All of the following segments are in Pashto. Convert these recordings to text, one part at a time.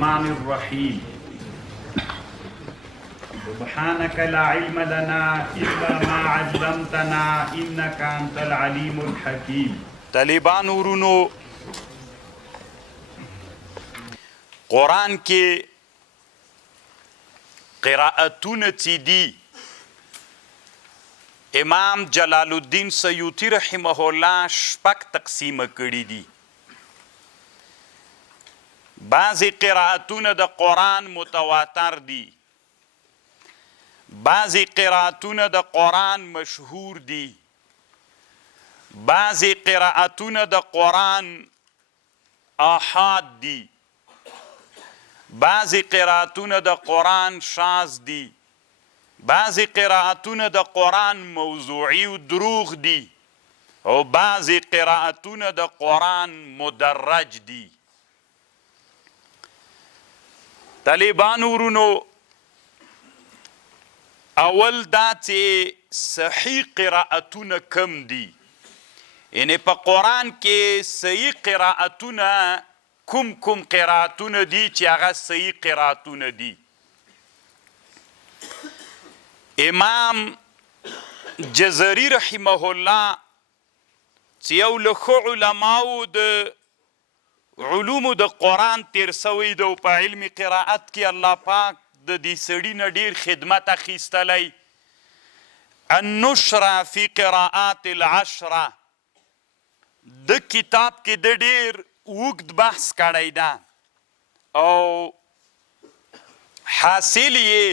الرحمن الرحيم سبحانك لا علم لنا إلا ما علمتنا إنك أنت العليم الحكيم. طالبان ورونو قرآن کې قرائتونه چې دي امام جلال الدین سیوطی رحمه الله شپږ تقسیمه کړي دي. بعضی قرائتونه د قرآن متواتر دي، بعضی قرائتونه د قرآن مشهور دي، بعضی قرائتونه د قرآن آحاد دي، بعضی قرائتونه د قرآن شاذ دي، بعضی قرائتونه د قرآن موضوعی و دروغ دي، او بعضی قرائتونه د قرآن مدرج دي. طالبان ورونو اول دا چې صحیح قرائتونه کم دي، یعنی په قرآن کې صحیح قرائتونه کوم قرائتونه دي چې هغه صحیح قرائتونه دي. امام جزري رحمه الله چې یو له ښو علماو د علومو د قرآن تیر سوی ده او په علم قرائت کې الله پاک د دې سړي نه ډېر خدمت اخیستلی. النشره فی قراءات العشره د کتاب کې د ډېر اوږد بحث کړی ده او حاصل یې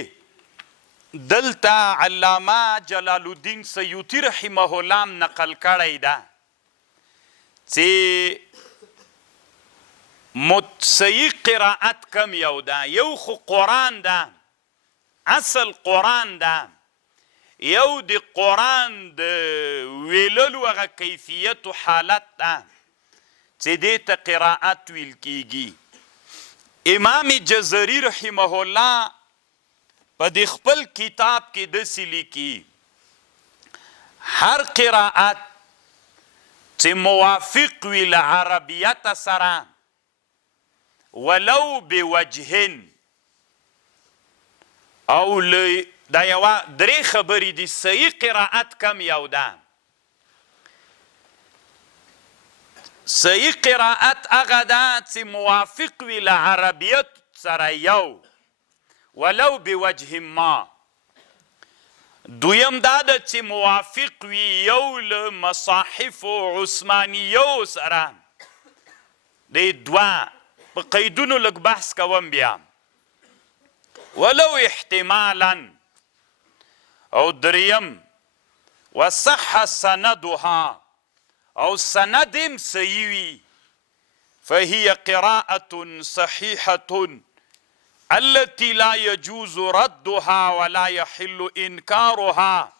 دلته علامه جلال الدین سیوطی رحمه الله نقل کړی ده چې صحیح قرائت کم یو ده، یو خو قرآن ده، اصل قرآن ده، یو د قرآن د ویللو هغه کیفیت و حالت ده چې دې ته قرائت ویل کیږي. امام جزري رحمه الله په دې خپل کتاب کې داسې لیکي هر قرائت چې موافق وي له عربیت سره ولو بوجهن او دا یوه درې خبرې دي. صحیح قرائت کم یو ده. صحیح قرائت هغه ده چې موافق وي له عربیت سره یو ولو بوجه ما. دویم دا ده چې موافق وي یو له مصاحفو عثمانیو سره. د دوه په قیدونو لږ بحث کوم بیا. ولو احتمالا او دریم وصح سندها او سند هم صحیح وي فهي قراءة صحيحة التي لا يجوز ردها ولا يحل إنكارها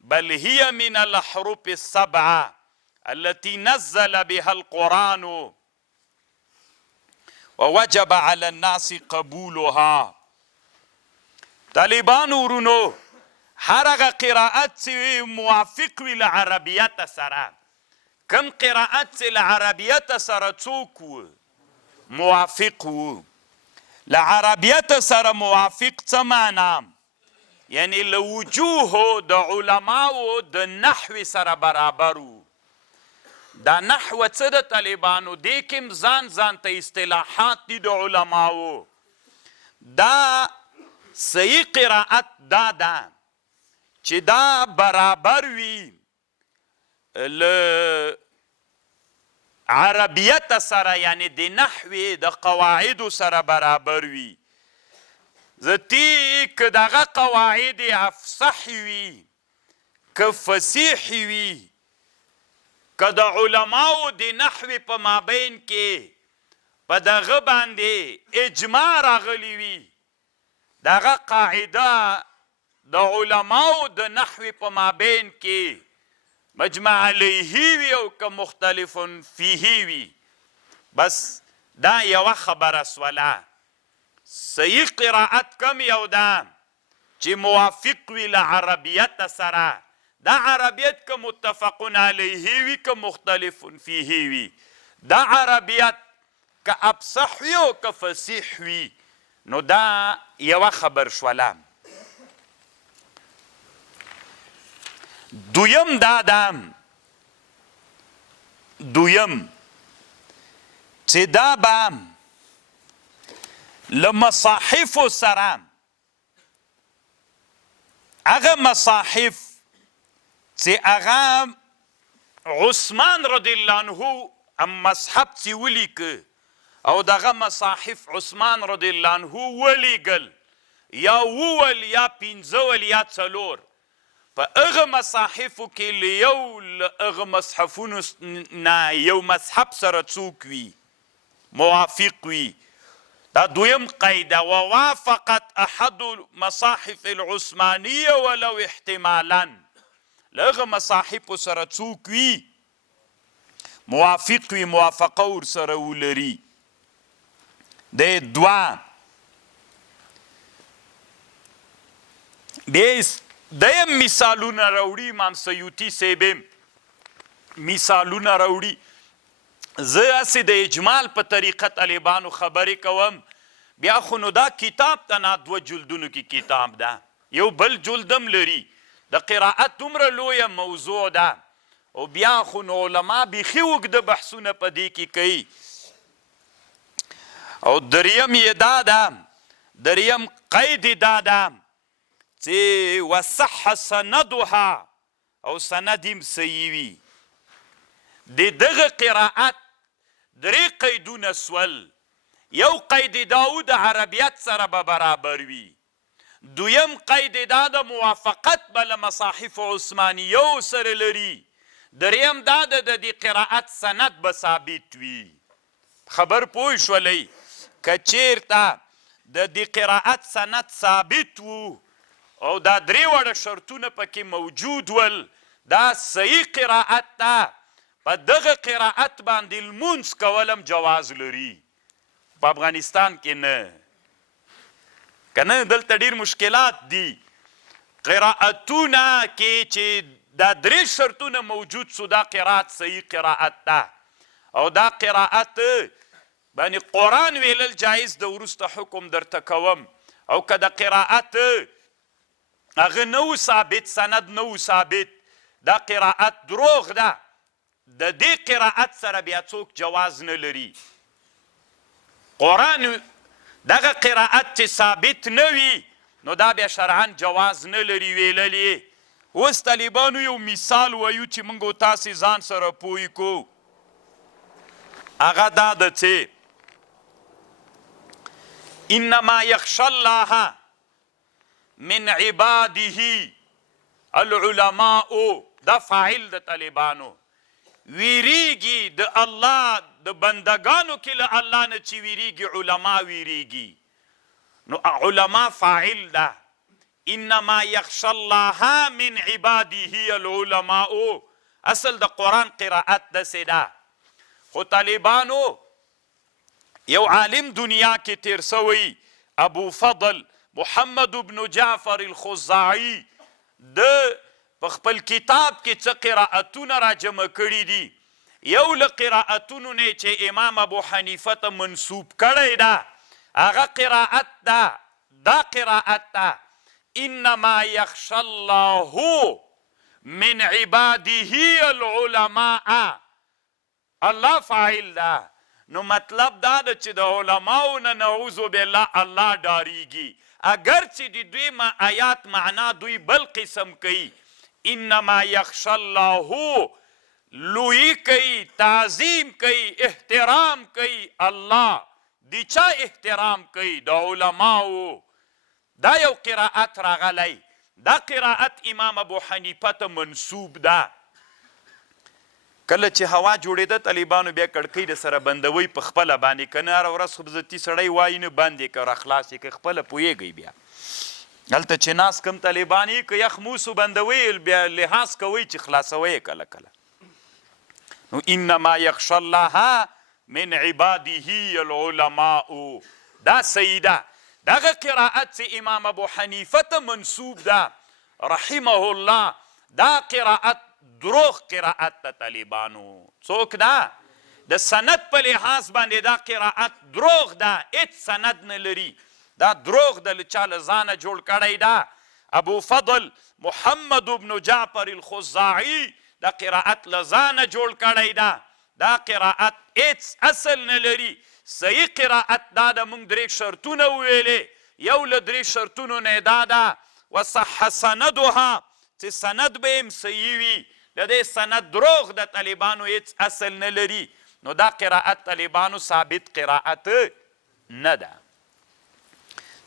بل هي من الأحرف السبعة التي نزل بها القرآن ووجب على الناس قبولها. طالبان ورونو هر هغه قرائت چې موافق وي له عربیت سره. کم قرائت چې له عربیت سره څوک و؟ موافق و. له عربیت سره موافق څه معنا؟ یعنی له وجوهو د علماو د نحو سره برابر و. دا نحو څه د طالبانو دې کې ځان ته اصطلاحات دي د علماو. دا صحیح قرائت دا ده چې دا برابر وي له عربیت سره، یعنی د نحوې د قواعدو سره برابر وي. ذاتي که دغه قواعد افصح وي که فصیح وي که د علماو د نحوې په مابین کې په دغه باندې اجماع راغلی وي، دغه قاعده د علماو د نحوې په مابین کې مجمع علیه وي او که مختلف فیه وي، بس دا یوه خبره سوله. صحیح قرائت کم یو ده چې موافق وي له عربیت سره. دا عربیت که متفقون علیه وي که مختلف فیه وي، دا عربیت که افصح وي او که فصیح وي نو دا یوه خبر شوله. دویم دا ده چې دا به له مصاحفو سره هغه مصاحف چې هغه عثمان رضی الله عنه مصحف چې ولیکه او دغه مصاحف عثمان رضی الله عنه ولیږل یا وول یا پنځول یا څلور په هغه مصاحفو کې له یو له هغه مصحفونو نه یو مصحف سره څوک وي موافق وي. دا دویم قاعده ووافقت احد المصاحف العثمانیه ولو احتمالا له هغه مصاحفو سره څوک وي موافق وي موافقه ورسره ولري. د دوه بیا دیم مثالونه راوړي امام سیوطي صاحب مثالونه راوړي. زه هسې د اجمال په طریقه طالبانو خبرې کوم بیا خو نو دا کتاب ته نه دوه جلدونو کې کتاب ده یو بل جلدم لري د قرائت دومره لویه موضوع ده او بیا خو نو علما بیخي اوږده بحثونه په دې کې کوي. او دریم یې دا ده دریم قید یې دا ده چې وصح سندها او سند هم صحیح وي. د دغه قرائت درې قیدونه سول. یو قید دا و د عربیت سره به برابر وي. دویم قید دا د موافقت به له مصاحف عثمانیو سره لري. دریم دا د دې قرائت سند به ثابت وي. خبر پوه شولی که چیرته د دې قرائت سند ثابت و او دا درې وړه شرطونه پکې موجود ول دا صحیح قرائت ده. په دغه قرائت باندې لمونځ کولم جواز لري. په افغانستان کې نه که نه دلته ډېر مشکلات دي. قرائتونه کې چې دا درې شرطونه موجود سو دا قرائت صحیح قرائت ده او دا قرائت باندې قرآن ویلل جایز د وروسته حکم درته کوم. او که د قرائت هغه نه ثابت سند نه ثابت دا قرائت دروغ ده. د دې قرائت سره بیا څوک جواز نه لري. قرآن دغه قرائت چې ثابت نه وي نو دا بیا شرعا جواز نه لري ویللی. اوس طالبانو یو مثال وایو چې موږ تاسې ځان سره پوه کو. هغه دا ده چې انما یخشى الله من عباده العلماء دا فاعل د طالبانو ویریږي د الله د بندگانو کې له الله نه چې ویریږي علما ویریږي نو علما فاعل ده. انما یخشى الله من عباده العلماء اصل د قرآن قرائت داسې ده. خو طالبانو یو عالم دنیا کې تیر سوی ابو فضل محمد بن جعفر الخزاعي د په خپل کتاب کې څه قرائتونه را جمع کړي دي. یو له قرائتونو نه چې امام ابو حنیفه ته منسوب کړی ده هغه قرائت ده دا قرائت ده انما یخشى الله من عباده العلماء. الله فاعل ده. نو مطلب دا ده چې د علماو نه نعوذ بالله الله ډاریږي. اگر چې د دوی آیات معنا دوی بل قسم کوي. انما یخشى الله لوی کوي تعظیم کوي احترام کوي الله. د چا احترام کوي؟ د علماو. دا یو قرائت راغلی. دا قرائت امام ابو حنیفه ته منسوب ده. کله چې هوا جوړېده طالبانو بیا کړکۍ د سره بندوي په خپله باندې که نه هره ورځ خو عزتي سړی وایي نه بند یې که راخلاص یې که خپله پوهېږئ. بیا هلته چې ناست کم طالبان یې که یخ موسو بندوي بیا لحاظ کوئ چې خلاصوئ یې کله کله. نو انما یخشى الله من عباده العلماء دا صحیح ده. دغه قرائت چې امام ابو حنیفه ته منسوب ده رحمه الله دا قرائت دروغ قرائت ته طالبانو څوک ده د سند په لحاظ باندې دا قرائت دروغ ده، هیڅ سند نه لري، دا دروغ ده، له چا له ځانه جوړ کړی ده. ابو فضل محمد بن جعفر الخزاعي دا قرائت له ځانه جوړ کړی ده. دا قرائت هیڅ اصل نه لري. صحیح قرائت دا د موږ درې شرطونه وویلې، یو له درې شرطونو نه دا ده وصح سندها، چې سند به هم صحیح وي. د دې سند دروغ د طالبانو هیڅ اصل نه لري. نو دا قرائت طالبانو ثابت قرائت نه ده.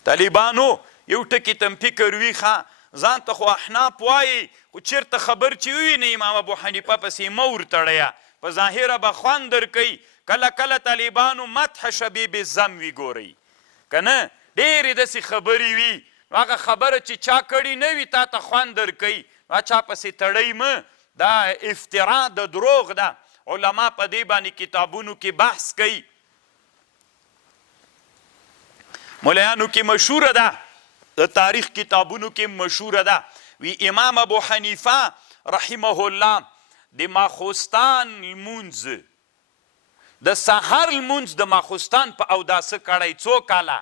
طالبانو یو ټکي تم فکر وي ښه، ځان ته خو احناف وایي، خو چېرته خبر چې ووینئ امام ابو حنیفه پسې مه ورتړیه، په ظاهره به خوند درکوي. کله کله طالبانو مدح شبیب الزم وي ګورئ که نه، ډېرې داسې خبرې وي، نو هغه خبره چې چا کړې نه وي تا ته خوند درکوي، نو چا پسې تړئ مه. دا افترا د دروغ ده. علما په دې باندې کتابونو کې بحث کوي. مولایانو کې مشهوره ده، د تاریخ کتابونو کې مشهوره ده، وی امام ابو حنیفه رحمه الله د ماخوستان لمونځ، د سحر لمونځ د ماخوستان په اوداسه کړی څو کاله؟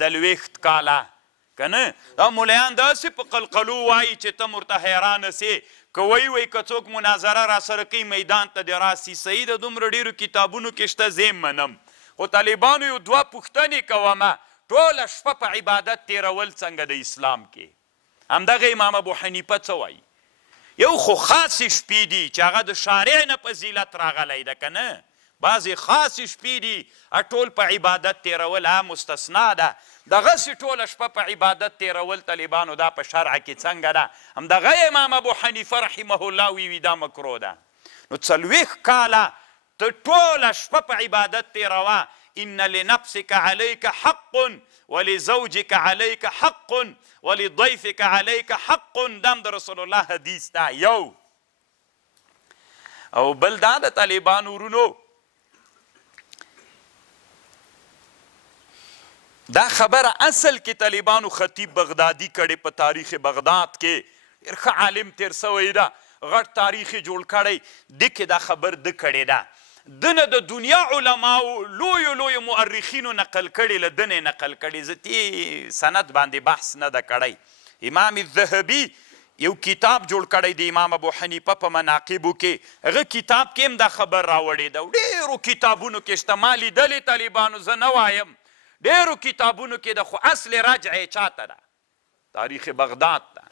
40 کاله که نه. دا مولایان داسې په قلقلو وایي چې ته ورته حیرانه سې، که وایي که څوک مناظره را سره کوي میدان ته دې راسي. صحیح د دومره ډېرو کتابونو کې شته، زه یې منم، خو طالبانو یو دوه پوښتنې کومه، ټوله شپه په عبادت تېرول څنګه د اسلام کې؟ همدغه امام ابو حنیفه څه وایي؟ یو خو خاصې شپې دي چې هغه د شارع نه فضیلت راغلی ده که نه، بعضې خاصې شپې دي ټول په عبادت تېرول مستثنا ده. دغسې ټوله شپه په عبادت تېرول طالبانو دا په شرع کې څنګه ده؟ همدغه امام ابو حنیفه رحمه الله وی دا مکروه ده. نو 40 کاله ته ټوله شپه په عبادت تېروه. ان لنفسك عليك حق ولزوجك عليك حق ولضيفك عليك حق. دم د رسول الله حدیث ده یو. او بل دا د طالبانو ورونو دا خبره اصل کې طالبانو خطیب بغدادي کړې په تاریخ بغداد کې، ډېر ښه عالم تېر سوی ده، غټ تاریخ یې جوړ کړی، دې کې دا خبر ده کړې ده. دنه د دنیا علماو لویو لویو مؤرخینو نقل کړي، له دنه نقل کړي، زه دې سند باندې بحث نه ده کړی. امام الذهبي یو کتاب جوړ کړی د امام ابو حنیفه په مناقبو کې، هغه کتاب کې هم دا خبر راوړې ده. ډېرو کتابونو کې شته، ما لیدلې طالبانو، زه نه وایم، ډېرو کتابونو کې ده، خو اصل رجع چاته ده؟ تاریخ بغداد ده.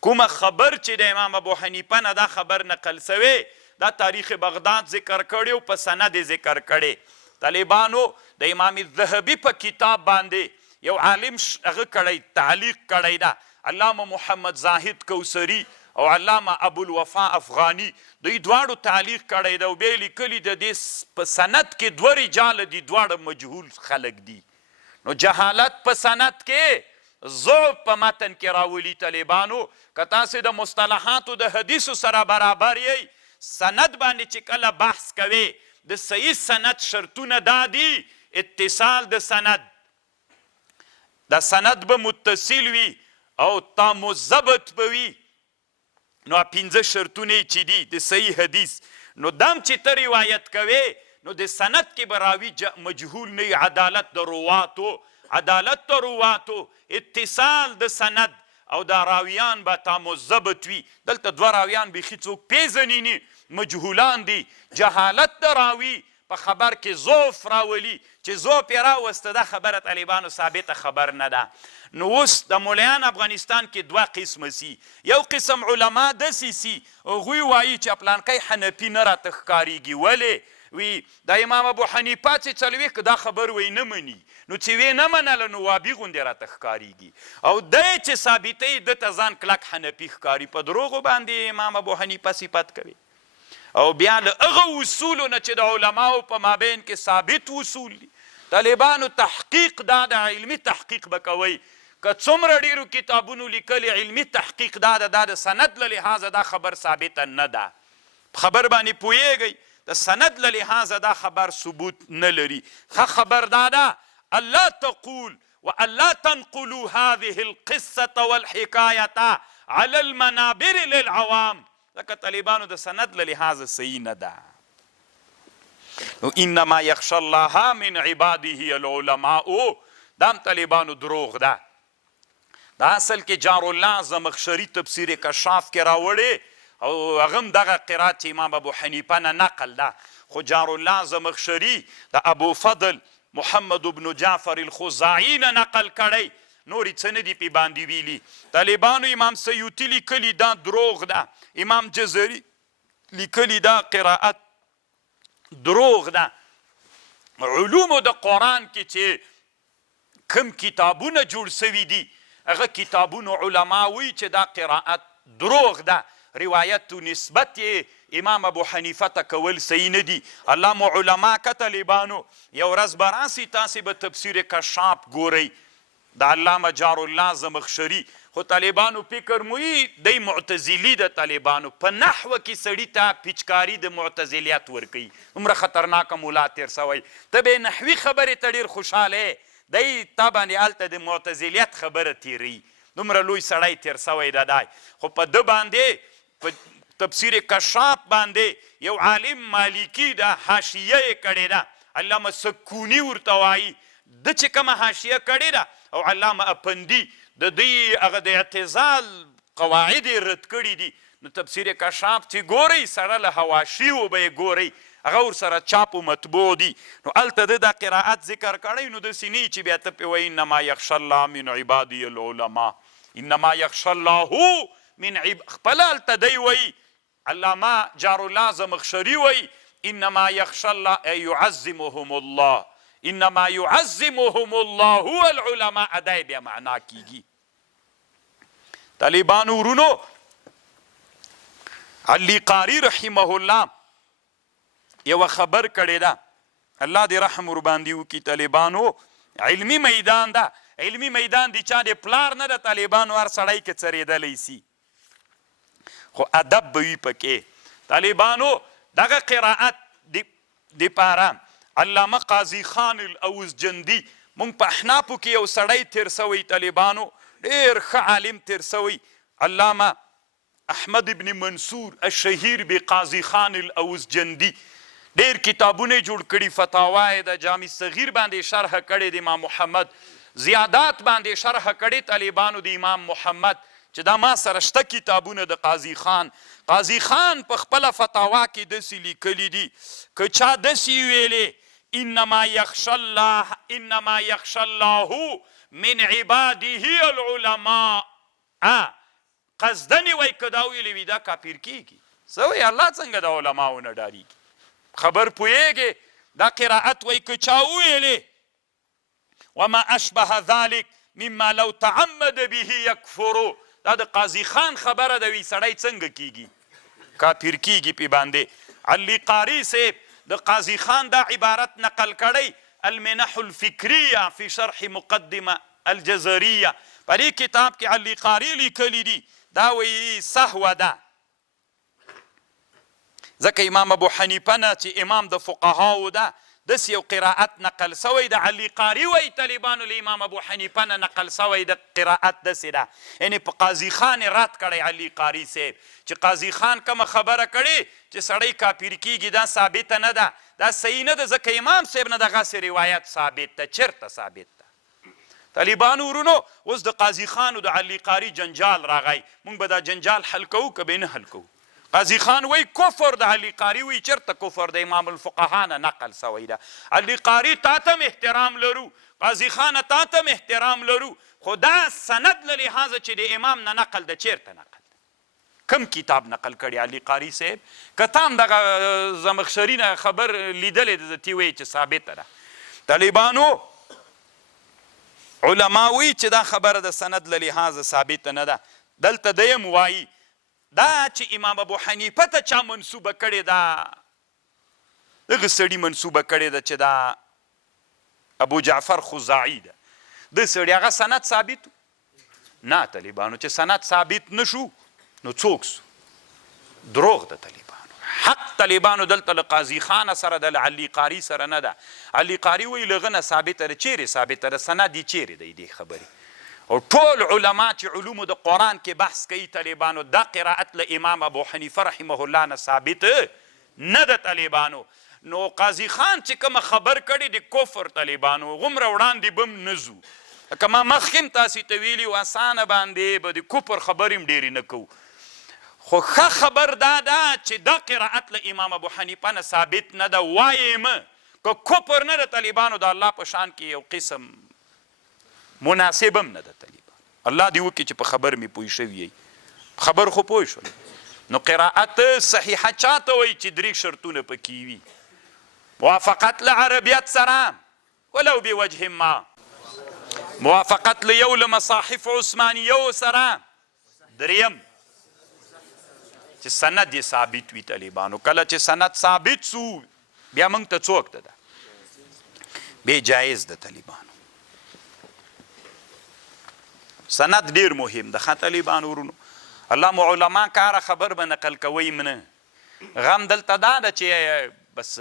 کومه خبر چې د امام ابو حنیفه نه دا خبر نقل سوی، دا تاریخ بغداد ذکر کړی او په سند ذکر کړی. طالبانو د امام الذهبي په کتاب باندې یو عالم هغه کړی، تعلیق کړی ده، علامه محمد زاهد کوثري او علامه ابوالوفا افغاني، دوی دواړو تعلیق کړی ده او بیا یې لیکلي د دې په سند کې 2 رجاله دي، دواړه مجهول خلک دي. نو جهالت په سند کې، ضعف په متن کې راولي. طالبانو که تاسې د مصطلحاتو د حدیثو سره برابر یئ، سند باندې چې کله بحث کوي، د صحیح سند شرطونه دا دي: اتصال د سند، د سند به متصل وي او تام ضبط به وي. نو 5 شرطونه چې دي د صحیح حدیث، نو دم چې ته روایت کوي، نو د سند کې به راوي مجهول نه وي، عدالت د رواتو، اتصال د سند او دا راویان به تام ضبط وي. دلته 2 راویان بیخي څوک پیژني نه، مجهولان دي. جهالت د راوي په خبر کې ضعف راولي، چې ضعف یې راوسته، دا خبره طالبانو ثابته خبر نه ده. نو اوس د مولیان افغانستان کې 2 قسمه سي. یو قسم علما داسې سي، هغوی وایي چې پلانکی حنفي نه راته ښکارېږي. ولې؟ وی د امام ابو حنیفه چې 40 دا خبر وی نه مني، نو چې وی نه منله نو وابي غوندې راته ښکارېږي. او دی چې ثابتوي ده ته ځان کلک حنفي ښکاري، په دروغو باندې امام ابو حنیفه صفت کوي. او بیا له هغه اصولو نه چې د علماو په مابین کې ثابت اصول دي، طالبانو تحقیق دا د علمي تحقیق به کوئ. که څومره ډېرو کتابونو لیکلي، علمي تحقیق دا ده، دا د سند له لحاظه دا خبر ثابته نه ده. خبر باندې پوهیږئ، د سند له لحاظه دا خبر ثبوت نه لري. ښه خبر دا ده: الله تقول والله تنقلوا هذه القصة والحکایة على المنابر للعوام. ځکه طالبانو د سند له لحاظه صحیح نه ده. انما یخشى الله من عباده العلماء دا هم طالبانو دروغ ده. دا اصل کې جار الله زمخشري تفسیر کشاف کې راوړی او هغه هم دغه قرات امام ابو حنیفه نه نقل ده، خو جار الله زمخشري د ابو فضل محمد بن جعفر الخزاعي نه نقل کړی، نورې څه نه دي پې باندې ویلي. طالبانو امام سیوطي لیکلي دا دروغ ده، امام جزري لیکلي دا قرائت دروغ ده. علومو د قرآن کې چې کم کتابونه جوړ سوي دي هغه کتابونو علما وی چې دا قرائت دروغ ده، روایت و نسبت امام ابو حنیفه ته کول صحیح نه دي. الله مو علما که طالبانو یو ورځ به راسي تاسې به تفسیر کشاف ګورئ د علامه جار الله زمخشري، خو طالبانو فکر مویي دی معتزلي د طالبانو په نحوه کې سړي ته پیچکاري د معتزلیت ورکوي. دومره خطرناکه مولا تېر سوی ته به یې نحوي خبرې ته ډېر خوشحاله دی تا باندې هلته د معتزلیت خبره تېروي. دومره لوی سړی تېر سوی ده دی، خو په ده باندې په تفسیر کشاف باندې یو عالم مالکی ده حاشیه یې کړې ده، علامه سکوني ورته وایي، ده چې کومه حاشیه کړې ده او علامه اپندي د دوی هغه د اعتزال قواعد یې رد کړي دي. نو تفسیر کشاف چې ګورئ سره له حواشیو به یې ګورئ هغه ورسره چاپ و مطبوع دي. نو هلته ده دا قرائت ذکر کړی، نو داسې نه چې بیا ته پې وایي انما یخشى الله من عبادي العلماء، انما یخشى الله من خپله هلته دی وایي علامه جار الله زمخشري وایي انما یخشى الله ای یعظمهم الله، انما یعظمهم الله العلماء، ادای بیا معنا کیږي. طالبانو ورونو علی قاری رحمه الله یو خبر کړی ده، الله دې رحم ورباندې وکړي. طالبانو علمي میدان ده، علمي میدان د چا د پلار نه ده، طالبانو هر سړی کې څرېدلی سي، خو ادب به وي پکې. طالبانو دغه قرائت دپاره علامه قاضي خان الاوزجندي مونږ په احنافو کې یو سړی تېر سوی طالبانو ډېر ښه عالم تېر سوی، علامه احمد ابن منصور الشهیر بقاضي خان الاوزجندي، ډېر کتابونه جوړ کړي، فتاوا یې د جامع صغیر باندې شرح کړې د امام محمد، زیادات باندې شرح کړې طالبانو د امام محمد، چې دا ما سره شته کتابونه د قاضي خان. قاضي خان په خپله فتاوا کې داسې لیکلي دي که چا داسې ویلې انما یخشى الله من عباده العلماء، قصدنې وایي که دا ویلې وي دا کافر کېږي. څه وایي الله څنګه د علماو نه ډارېږي؟ خبر پوهېږې دا قرائت وایي که چا وویلې وما اشبه ذلك مما لو تعمد به یکفرو، دا د قاضي خان خبره ده، وي سړی څنګه کېږي؟ کافر کېږي پې باندې. علي قاري صاحب د قاضي خان دا عبارت نقل کړی، المنح الفکریه فی شرح مقدمه الجزریه، په دې کتاب کې علي قاري لیکلی دي دا وایي سهوه ده، ځکه امام ابو حنیفه نه چې امام د فقهاو ده داسې یو قرائت نقل سوی د علي قاري وایي طالبانو له امام ابو حنیفه نه نقل سوی د قرائت داسې ده، یعنې په قاضي خان یې رد کړی علي قاري صاحب چې قاضي خان کومه خبره کړې چې سړی کافر کېږي دا ثابته نه ده، دا صحیح نه ده، ځکه امام صاحب نه دغسې روایت ثابت ده. چېرته ثابت ده؟ طالبانو ورونو اوس د قاضي خان او د علي قاري جنجال راغی، موږ به دا جنجال حل کوو که به نه حل کوو؟ قاضي خان وی کفر د علي قاري وی چېرته کفر د امام الفقها نه نقل سوی ده. علي قاري تا ته هم احترام لرو، قاضي خانه تا ته هم احترام لرو، خو دا سند له لحاظه چې د امام نه نقل ده چېرته نقل ده؟ کم کتاب نقل کړي علي قاري صاحب؟ که تا هم دغه زمخشري نه خبر لیدلی ده تی وایي چې ثابته ده. طالبانو علما وایي چې دا خبره د سند له لحاظه ثابته نه ده. دلته دیم وایي دا چې امام ابو حنیفه ته چا منصوبه کړې ده، دغه سړي منصوبه کړې ده چې دا ابو جعفر خزاعي ده، د سړي هغه سند ثابت نه. طالبانو چې سند ثابت نشو نو څوک سو؟ دروغ ده طالبانو. حق طالبانو دلته له قاضي خان سره ده، له علي قاري سره نه ده. علي قاري وایي له هغه نه ثابته ده. چیرې ثابته ده؟ سند یې چیرې دی دې خبرې؟ او ټول علما چې علومو د قرآن کې بحث کوي طالبانو دا قرائت له امام ابو حنیفه رحمه الله نه ثابت نه ده طالبانو. نو قاضي خان چې کومه خبر کړي د کفر طالبانو غومره وړاندې به م نه ځو لکه ما مخکې هم تاسې ته ویلي و اسانه باندې به د کفر خبرې هم ډېرې نه کوو خو ښه خبر دا ده چې دا قرائت له امام ابو حنیفه نه ثابت نه ده وایې مه که کفر نه د طالبانو د الله په شان کې یو قسم مناسب هم نه ده طالبان الله دې وکړي چې په خبر مې پوه شوي یئ خبر خو پوه شول نو قرائت صحیحه چاته وایي چې 3 شرطونه پکې وي موافقت له عربیت سره ولو بوجه ما موافقت له یو له مصاحفو عثمانیو سره دریم چې سند یې ثابت وي طالبانو کله چې سند ثابت سو بیا موږ ته څوک ده بیا جایز ده طالبانو سند ډیر مهم ده ښه طالبانو ورونو الله مو علما کاره خبر به نقل کوئ منه غم دلته دا ده چې بس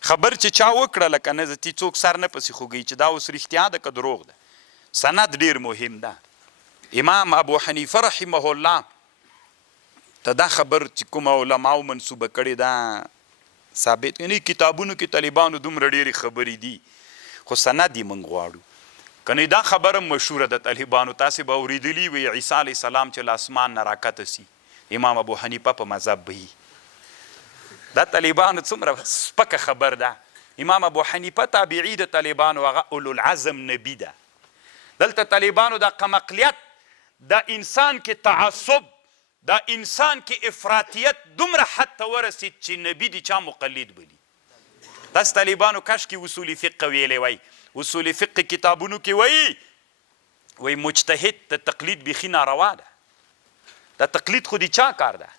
خبر چې چا وکړه لکه نه زه څوک سر نه پسې خوږئ چې دا اوس رښتیا ده که دروغ ده سند ډیر مهم ده امام ابو حنیفه رحمه الله ته دا خبر چې کومه علماو منصوبه کړې ده ثابت یعنی کتابونو کې طالبانو دومره ډېرې خبرې دي خو سند یې موږ غواړو کنی دا خبره مشهوره ده طالبانو تاسې به اورېدلي وي عیسی علیه السلام چې له اسمان نه راکته سي امام ابو حنیفه په مذهب به وي دا طالبانو څومره سپکه خبر ده امام ابو حنیفه تابعي د طالبانو هغه اولو العزم نبي ده دلته طالبانو دا قمقلیت دا انسان کې تعصب دا انسان کې افراطیت دومره حد ته ورسید چې نبي د چا مقلد بلی تاسو طالبانو کاش کې اصول فقه ویلی وای اصول فقه کتابونو کې وای مجتهد ته تقلید بیخي ناروا ده دا تقلید خو د چا کار ده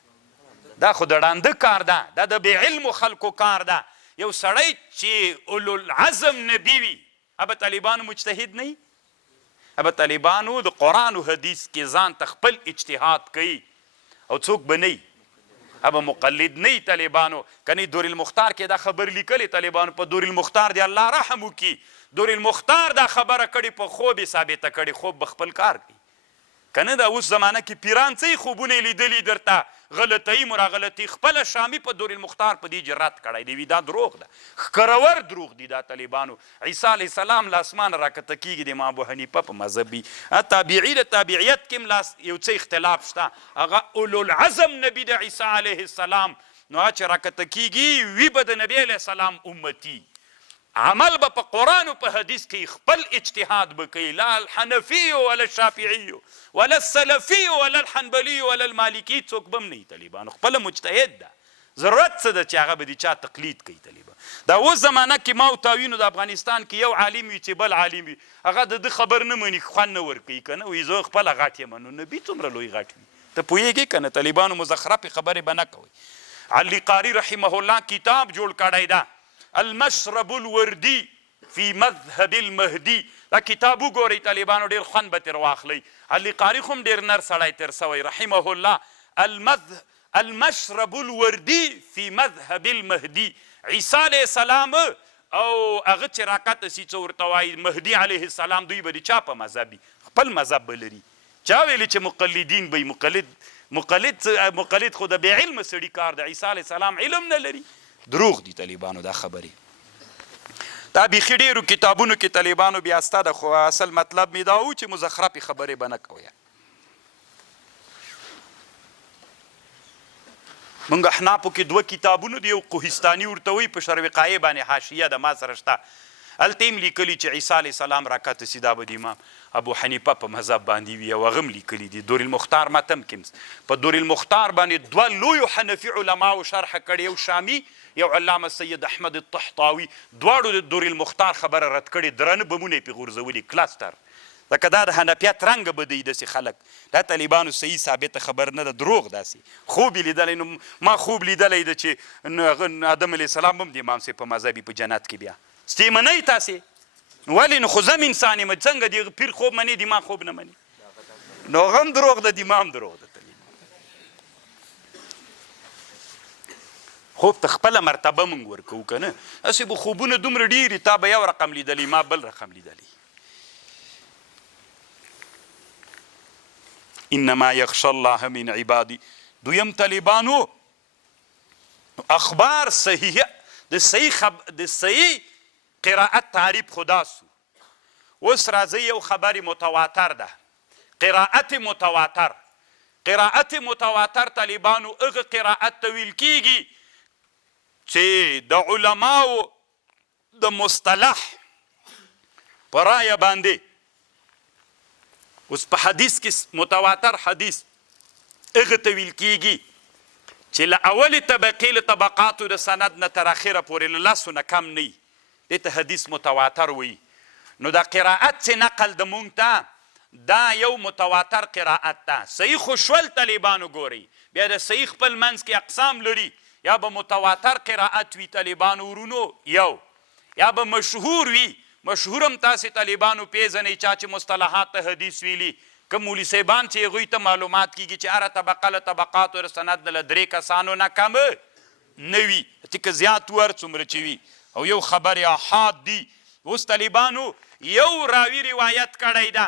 دا خو د ړانده کار ده دا د بې علمو خلکو کار ده یو سړی چې اولو العزم نبي وي هغه طالبانو مجتهد نه وي هغه طالبانو د قرآن و حدیث کې ځان ته خپل اجتهاد کوي او څوک به نه وي هغه مقلد نه وي طالبانو کنی دور المختار کې دا خبر لیکلی طالبانو په دور المختار دی الله رحم وکړي دور المختار دا خبره کړې په خوب یې ثابته کړې خوب به خپل کار کوي کنه دا اوس زمانه کې پیران څه خوبونه یې لیدلي درته غلطۍ مراغلطي خپله شامي په دور المختار په دې جرات کړی دی وي دا دروغ ده ښکرور دروغ دي دا طالبانو عیسی علیه السلام له اسمانه راکته کېږي د امام ابو حنیفه په مذهب وي تابعي د تابعیت کې هم یو څه اختلاف شته هغه اولو العزم نبي د عیسی علیه السلام نو هغه چې راکته کېږي وي به د نبي علیه السلام امتي عمل به په قرآن و په حدیث کې خپل اجتهاد به کوي لا الحنفي ولا الشافعي ولا السلفي ولا الحنبلي ولا المالکي څوک به هم نه وي طالبانو خپله مجتهد ده ضرورت څه ده چې هغه به د چا تقلید کوي طالبان دا اوس زمانه کې ما او تا وینو د افغانستان کې یو عالم وي چې بل عالم وي هغه د ده خبر نه مني خوند نه ورکوي که نه وایي زه خپله غټ یم نو نبي څومره لوی غټ وي ته پوهېږې که نه طالبانو مزخرفې خبرې به نه کوئ علي قاري رحمه الله کتاب جوړ کړی ده المشرب الوردي في مذهب المهدي دا کتاب وګورئ طالبانو ډېر خوند به ترې واخلئ علي قاري خو هم ډېر نر سړی تېر سوی رحمه الله المشرب الوردي في مذهب المهدي عیسی علیه السلام او هغه چې راکته سي څه ورته وایي مهدي علیه السلام دوی به د چا په مذهب وي خپل مذهب به لري چا ویلي چې مقلدین به مقلد خو د بې علمه سړي کار د عیسی علیه السلام علم نه لري دروغ دي طالبانو دا خبرې دا بیخي ډېرو کتابونو کې طالبانو بیا ستا ده خو اصل مطلب مې دا و چې مزخرفې خبرې به نه کوئ موږ احنافو کې 2 کتابونه دي یو قهستاني ورته وایي په شروقایې باندې حاشیه د ما سره شته هلته هم لیکلي چې عیسی علیه السلام راکته سي دا به د امام ابو حنیفه په مذهب باندې وي او هغه هم لیکلي دي دور المختار ماتم کې په دور المختار باندې 2 لویو حنفي علماو شرحه کړې یو شامي یو علامه سید احمد الطحطاوي دواړو د دور المختار خبره رد کړې درانه بمونه یې پرې غورځولي کلاستر لکه دا د حنفیت رنګه به دی داسې خلک دا طالبانو صحیح ثابته خبر نه ده دروغ داسې خوب یې لیدلی نو ما خوب لیدلی ده چې آدم علیه السلام هم د امام صاحب په مذهب په جنت کې بیا ستې منئ تاسې ولې نو خو زه م انسان یم څنګه د پیر خوب مني د ما خوب نه مني نو هغه هم دروغ ده د ما هم دروغ ده خوب ته خپله مرتبه موږ ورکوو که نه هسې به خوبونه دومره ډېرې تا به یو رقم لیدلی ما بل رقم لیدلی انما یخشى الله من عبادي دویم طالبانو اخبار صحیح د صحیح قرائت تعریف خدا سو. اوس راځي یو خبرې متواتر ده. قرائت متواتر. قرائت متواتر طالبانو هغه قرائت ته ویل کیږي چې د علماو د مصطلح په رایه باندې اوس په حدیث کې متواتر حدیث هغه ته ویل کیږي چې له اولې طبقې له طبقاتو د سند نه تر اخره پورې له لسو نه کم نه وي. دې ته حدیث متواتر وایي. نو دا قرائت چې نقل د مونږ ته دا یو متواتر قرائت ده. صحیح خو شول طالبانو ګورئ. بیا د صحیح خپل منځ کې اقسام لري. یا به متواتر قرائت وي طالبانو ورونو یو، یا به مشهور وي. مشهور هم تاسې طالبانو پیژنئ چا چې مصطلحات ته حدیث ویلي. که مولي صاحبان چې هغوی ته معلومات کیږي چې هره طبقه له طبقاتو د سند نه له 3 کسانو نه کم نه وي، چې که زیات ور څومره چې وي. او یو خبر احاد دي. اوس طالبانو یو راوي روایت کړی ده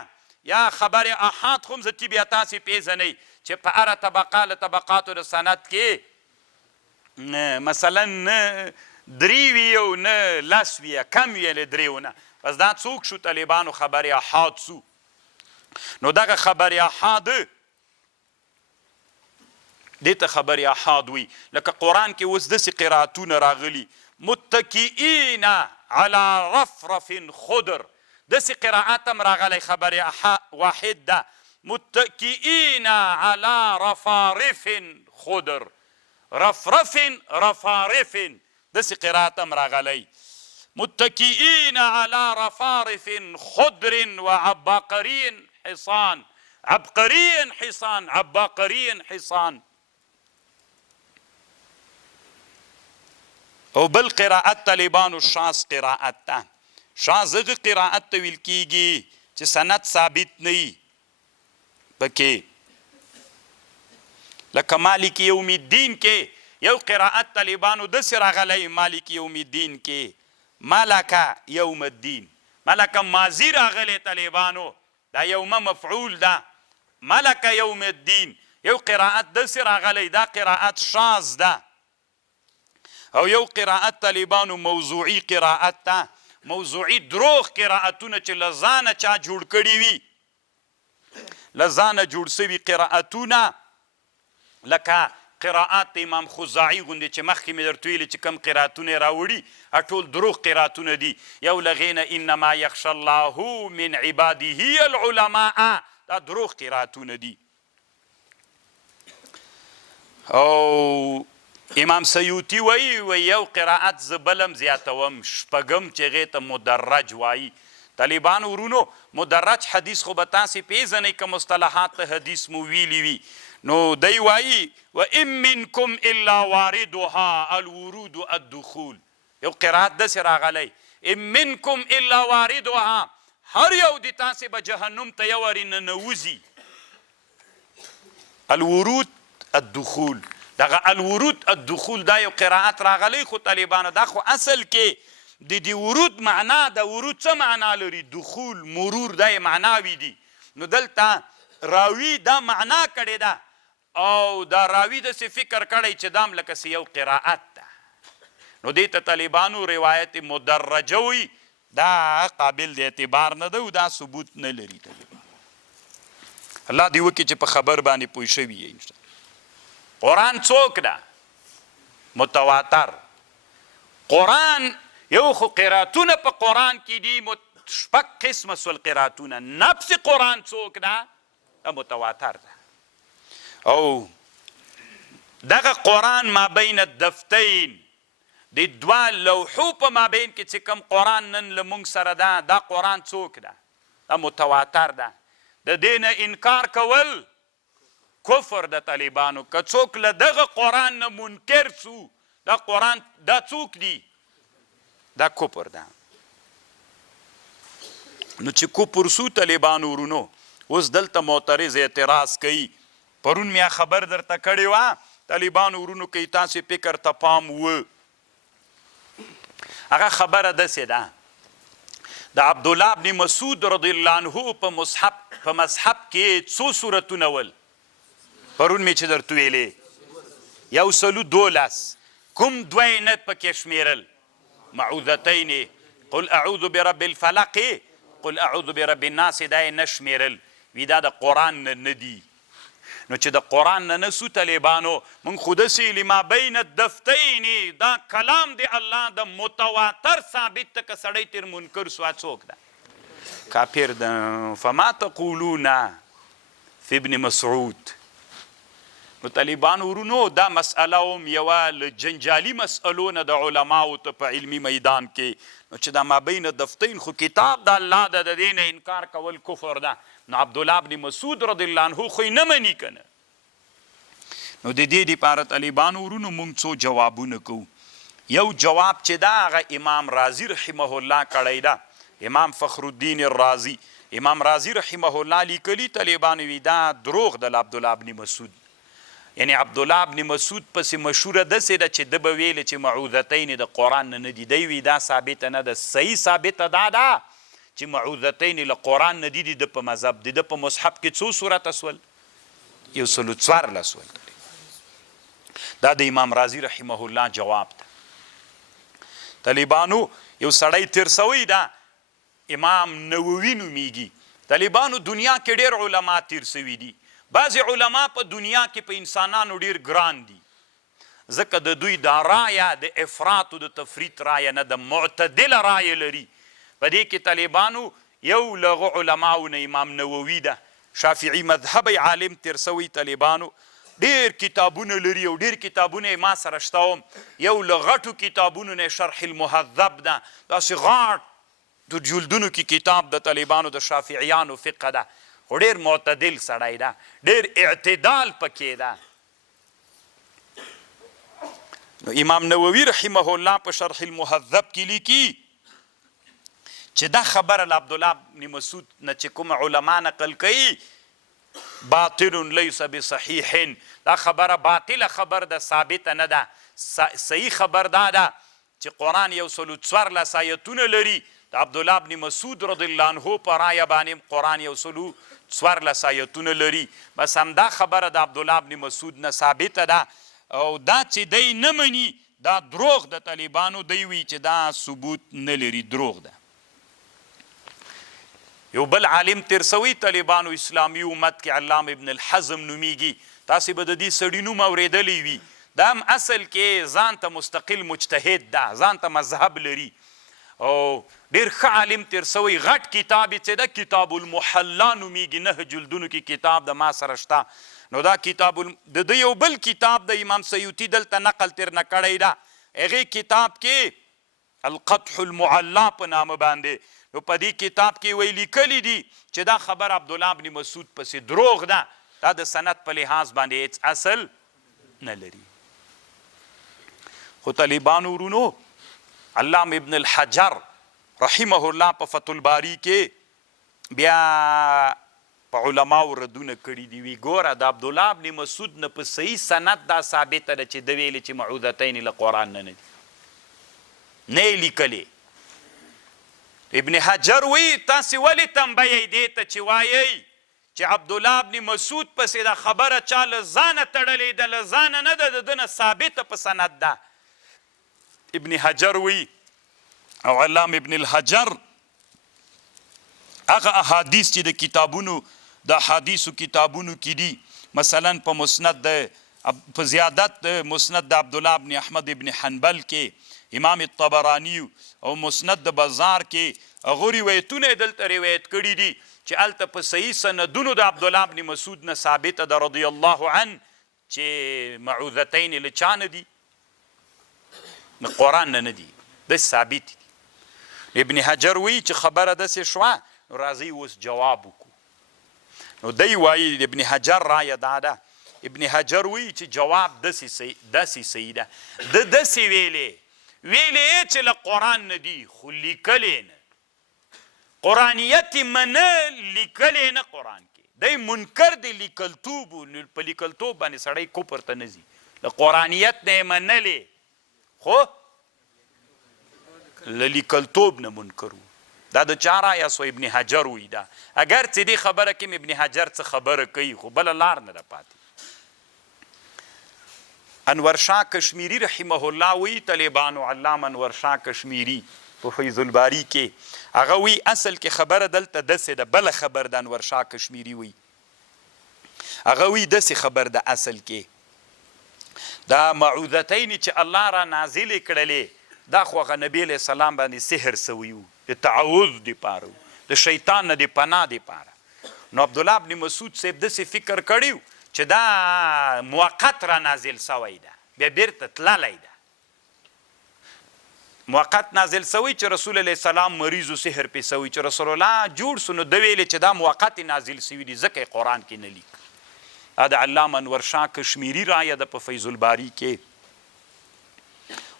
یا خبر احاد خو هم زه بیا تاسې پیژنئ چې په هره طبقه له طبقاتو د سند کې مثلا نه 3 وي او نه 10 وي، کم وي له 3 نه. پس دا څوک شو طالبانو خبر احاد سو. نو دغه خبر احاد دې ته خبر احاد وي. لکه قرآن کې اوس داسې قرائتونه راغلي متکئین علی رفرف خضر. داسې قرائت هم راغلی خبر واحد ده متکئین علی رفارف خضر. رفرف رفارف داسې قرائت هم راغلی متکئین علی رفارف خضر و عباقرین حصان. عبقرین حصان، عباقرین حصان. او بل قرائت طالبانو شاذ قرائت ده. شاذ هغه قرائت ته ویل کیږي چې سند ثابت نه وي پکې. لکه مالک یوم الدین کې یو قرائت طالبانو داسې راغلی مالک یوم الدین کې ملک یوم الدین. ملک ماضي راغلی طالبانو، دا یومه مفعول ده. ملک یوم الدین یو قرائت داسې راغلی، دا قرائت شاذ ده. او یو قرائت طالبانو موضوعي قرائت ده. موضوعي دروغ قرائتونه چې له ځانه چا جوړ کړي وي، له ځانه جوړ سوي قرائتونه. لکه قرائات امام خزاعي غوندې چې مخکې مې درته ویلي چې کوم قرائتونه یې راوړي ټول دروغ قرائتونه دي. یو له هغې نه انما یخشى الله من عباده العلماء، دا دروغ قرائتونه دي. او امام سیوطي وایي یو قرائت زه بلم زیاتوم شپږم چې هغې ته مدرج وایي. طالبانو ورونو مدرج حدیث خو به تاسې پیژنئ که مصطلحات ته حدیث مو ویلي وي. نو دی وایي و ان منکم الا واردها الورود الدخول. یو قرائت داسې راغلی ان منکم الا واردها، هر یو د تاسې به جهنم ته یو وارې ننوځي. الورود الدخول، دغه الورود الدخول دا یو قرائت راغلی. خو طالبانو دا خو اصل کې د دې ورود معنا، د ورود څه معنا لري؟ دخول، مرور، دا یې معناوي دي. نو دلته راوي دا معنا کړې ده او دا راوي داسې فکر کړی چې دام لکه څه یو قرائت ده. نو دې ته طالبانو روایت مدرجه وي. دا قابل د اعتبار نه ده او دا ثبوت نه لري. الله دې وکړي چې په خبر باندې پوه شوي یې. قرآن څوک ده؟ متواتر. قرآن یو خو قرائتونه په قرآن کې دي 6 قسمه سول قرائتونه. نفس قرآن څوک ده؟ متواتر ده. او دغه قرآن ما بین الدفتین، د دوه لوحو په مابین کې چې کوم قرآن نن له موږ سره ده، دا قرآن څوک ده؟ دا متواتر ده. د دې نه انکار کول کفر د طالبانو. که څوک له دغه قرآن نه منکر سو، دا قرآن دا څوک دی؟ دا کفر ده. نو چې کفر سو طالبانو ورونو اوس دلته معترض اعتراض کوي. پرون میا خبر درته کړې وه طالبانو ورونو کوي تاسې فکر ته پام و. هغه خبره داسې ده د عبدالله بن مسعود رضی الله عنه په مصحف کې څو سورتونه ول؟ پرون مې چې درته ویلې 112. کوم دوه یې نه پکې شمېرل معوذتین قل اعوذ برب الفلق قل اعوذ برب الناس دا یې نه شمېرل وي دا د قرآن نه دي نو چې د قرآن نه نسو طالبانو موږ خو داسې لما بین الدفتین دا کلام دی الله د متواتر ثابت ته که سړی تر منکر سوا څوک ده کافر ده فما تقولون فی ابن مسعود نو طالبانو ورونو دا مسئله هم یوه له جنجالي مسئلو نه د علماو ته په علمي میدان کې نو چې دا مابین دفتین خو کتاب د الله د دې نه انکار کول کفر ده نو عبدالله بن مسعود رضی الله عنه خو یې نه مني که نه نو د دې دپاره طالبانو ورونو موږ څو جوابونه کوو یو جواب چې دا هغه امام رازي رحمه الله کړی ده امام فخر الدین الرازي امام رازي رحمه الله لیکلي طالبانو وي دا دروغ د عبدالله بن مسعود یعنی عبدالله بن مسعود پسې مشهوره داسې ده چې ده به ویلې چې معوذتین د قرآن نه دي دی وي دا ثابته نه ده صحیح ثابته دا ده چې معوذتین له قرآن نه دي د په مذهب د په مصحف کې څو سورته سول 114 سول دا د امام رازي رحمه الله جواب ده طالبانو یو سړی تیر سوی ده امام نووي نومیږي طالبانو دنیا کې ډېر علما تیر سوي دي بعضې علما په دنیا کې په انسانانو ډېر ګران دي ځکه د دوی دا رایه د افراط او د تفریط رایه نه د معتدله رایه لري په دې کې طالبانو یو له هغو علماو نه امام نووي ده شافعي مذهبی عالم تیر سوی طالبانو ډېر کتابونه لري او ډېر کتابونه یې ما سره شته هم یو له غټو کتابونو نه شرح المهذب ده داسې غاټ د جلدونو کې کتاب د طالبانو د شافعیانو فقه ده خو ډېر معتدل سړی ده ډېر اعتدال پکې ده نو امام نووي رحمه الله په شرح المهذب کې لیکي چې دا خبره له عبدالله بن مسعود نه چې کوم علما نقل کوي باطل لیس بصحیح دا خبره باطله خبر ده ثابته نه ده صحیح خبر دا ده چې قرآن 114 آیتونه لري د عبدالله بن مسعود رضی الله عنه په رایه باندې قرآن 114 آیتونه لري بس همدا خبره د عبدالله بن مسعود نه ثابته ده او دا چې دی نه مني دا دروغ د طالبانو دی وی چې دا ثبوت نه لري دروغ ده یو بل عالم تیر سوی طالبانو اسلامي امت کې علامه ابن الحزم نومیږي تاسې به د دې سړي نوم اورېدلی وي دا هم اصل کې ځان ته مستقل مجتهد ده ځان ته مذهب لري او ډېر ښه عالم تیر سوی غټ کتاب یې څه ده کتاب المحلا نومیږي 9 جلدونو کې کتاب د ما سره شته نو دا کتاب د ده یو بل کتاب د امام سیوطي دلته نقل تر نه کړی ده هغې کتاب کې القدح المعلا په نامه باندې نو په دې کتاب کې وی لیکلی دي چې دا خبر عبدالله بن مسعود پسې دروغ ده دا د سند په لحاظ باندې هیڅ اصل نه لري خو طالبانو ورونو علامه ابن الحجر رحمه الله په فتح الباری کې بیا په علماو ردونه کړي دي وی ګوره د عبدالله بن مسعود نه په صحیح سند دا ثابته ده چې ده ویلې چې معوذتین له قرآن نه دي نه یې لیکلې ابن حجر وی تاسې ولې تنبیه دې ته چې وایئ چې عبدالله بن مسعود پسې دا خبره چا له ځانه تړلې ده له ځانه نه ده د ده نه ثابته په سند ده ابن حجر وی او علام ابن الحجر هغه احادیث چې د کتابونو د احادیثو کتابونو کې دي مثلا په مسند په زیادت مسند د عبدالله بن احمد ابن حنبل کې امام الطبراني او مسند د بازار کې هغو روایتونه یې دلته روایت کړي دي چې هلته په صحیح سندونو د عبدالله بن مسعود نه ثابته ده رضی الله عنه چې معوذتین له چا نه دي د قرآن نه دي داسې ثابت دي ابن حجر وی چې خبره داسې شوه نو راځئ اوس جواب وکړو نو دی وایي ابن حجر رایه دا ده ابن حجر وی چې جواب داسې صحیح ده ده داسې ویلې چې له قرآن نه دي خو لیکلې نه قرآنیت یې منه لیکلې نه قرآن کې دی منکر دی لیکلتوب په لیکلتوب باندې سړی کفر ته نه ځي له قرآنیت نه یې منلې خو له لیکلتوب نه منکر و دا د چا رایه سو ابن حجر وی دا اگر چې دې خبره کې ابن حجر څه خبره کوي خو بله لار نه ده پاتې انور شاه کشمیری رحمه الله وی طالبانو علامه انور شاه کشمیری په فیض الباری کې هغه وی اصل کې خبره دلته داسې ده بله خبر د انور شاه کشمیری وی هغه وی داسې خبر ده اصل کې دا معوذتین چې الله را نازلې کړلې دا خو هغه نبی علیه السلام باندې سحر سوی و د تعوذ دپاره د شیطان نه د پناه دپاره نو عبدالله ابن مسعود صاحب داسې فکر کړی چې دا موقت را نازل سوی ده بیا بیرته تللی ده موقت نازل سوی چې رسول علیه السلام مریض و سحر پې سوی چې رسول الله جوړ سو نو ده ویلې چې دا موقت نازل سوي دي ځکه قرآن کې نه لیک دا د علامه انور شاه کشمیری رایه ده په فیض الباری کې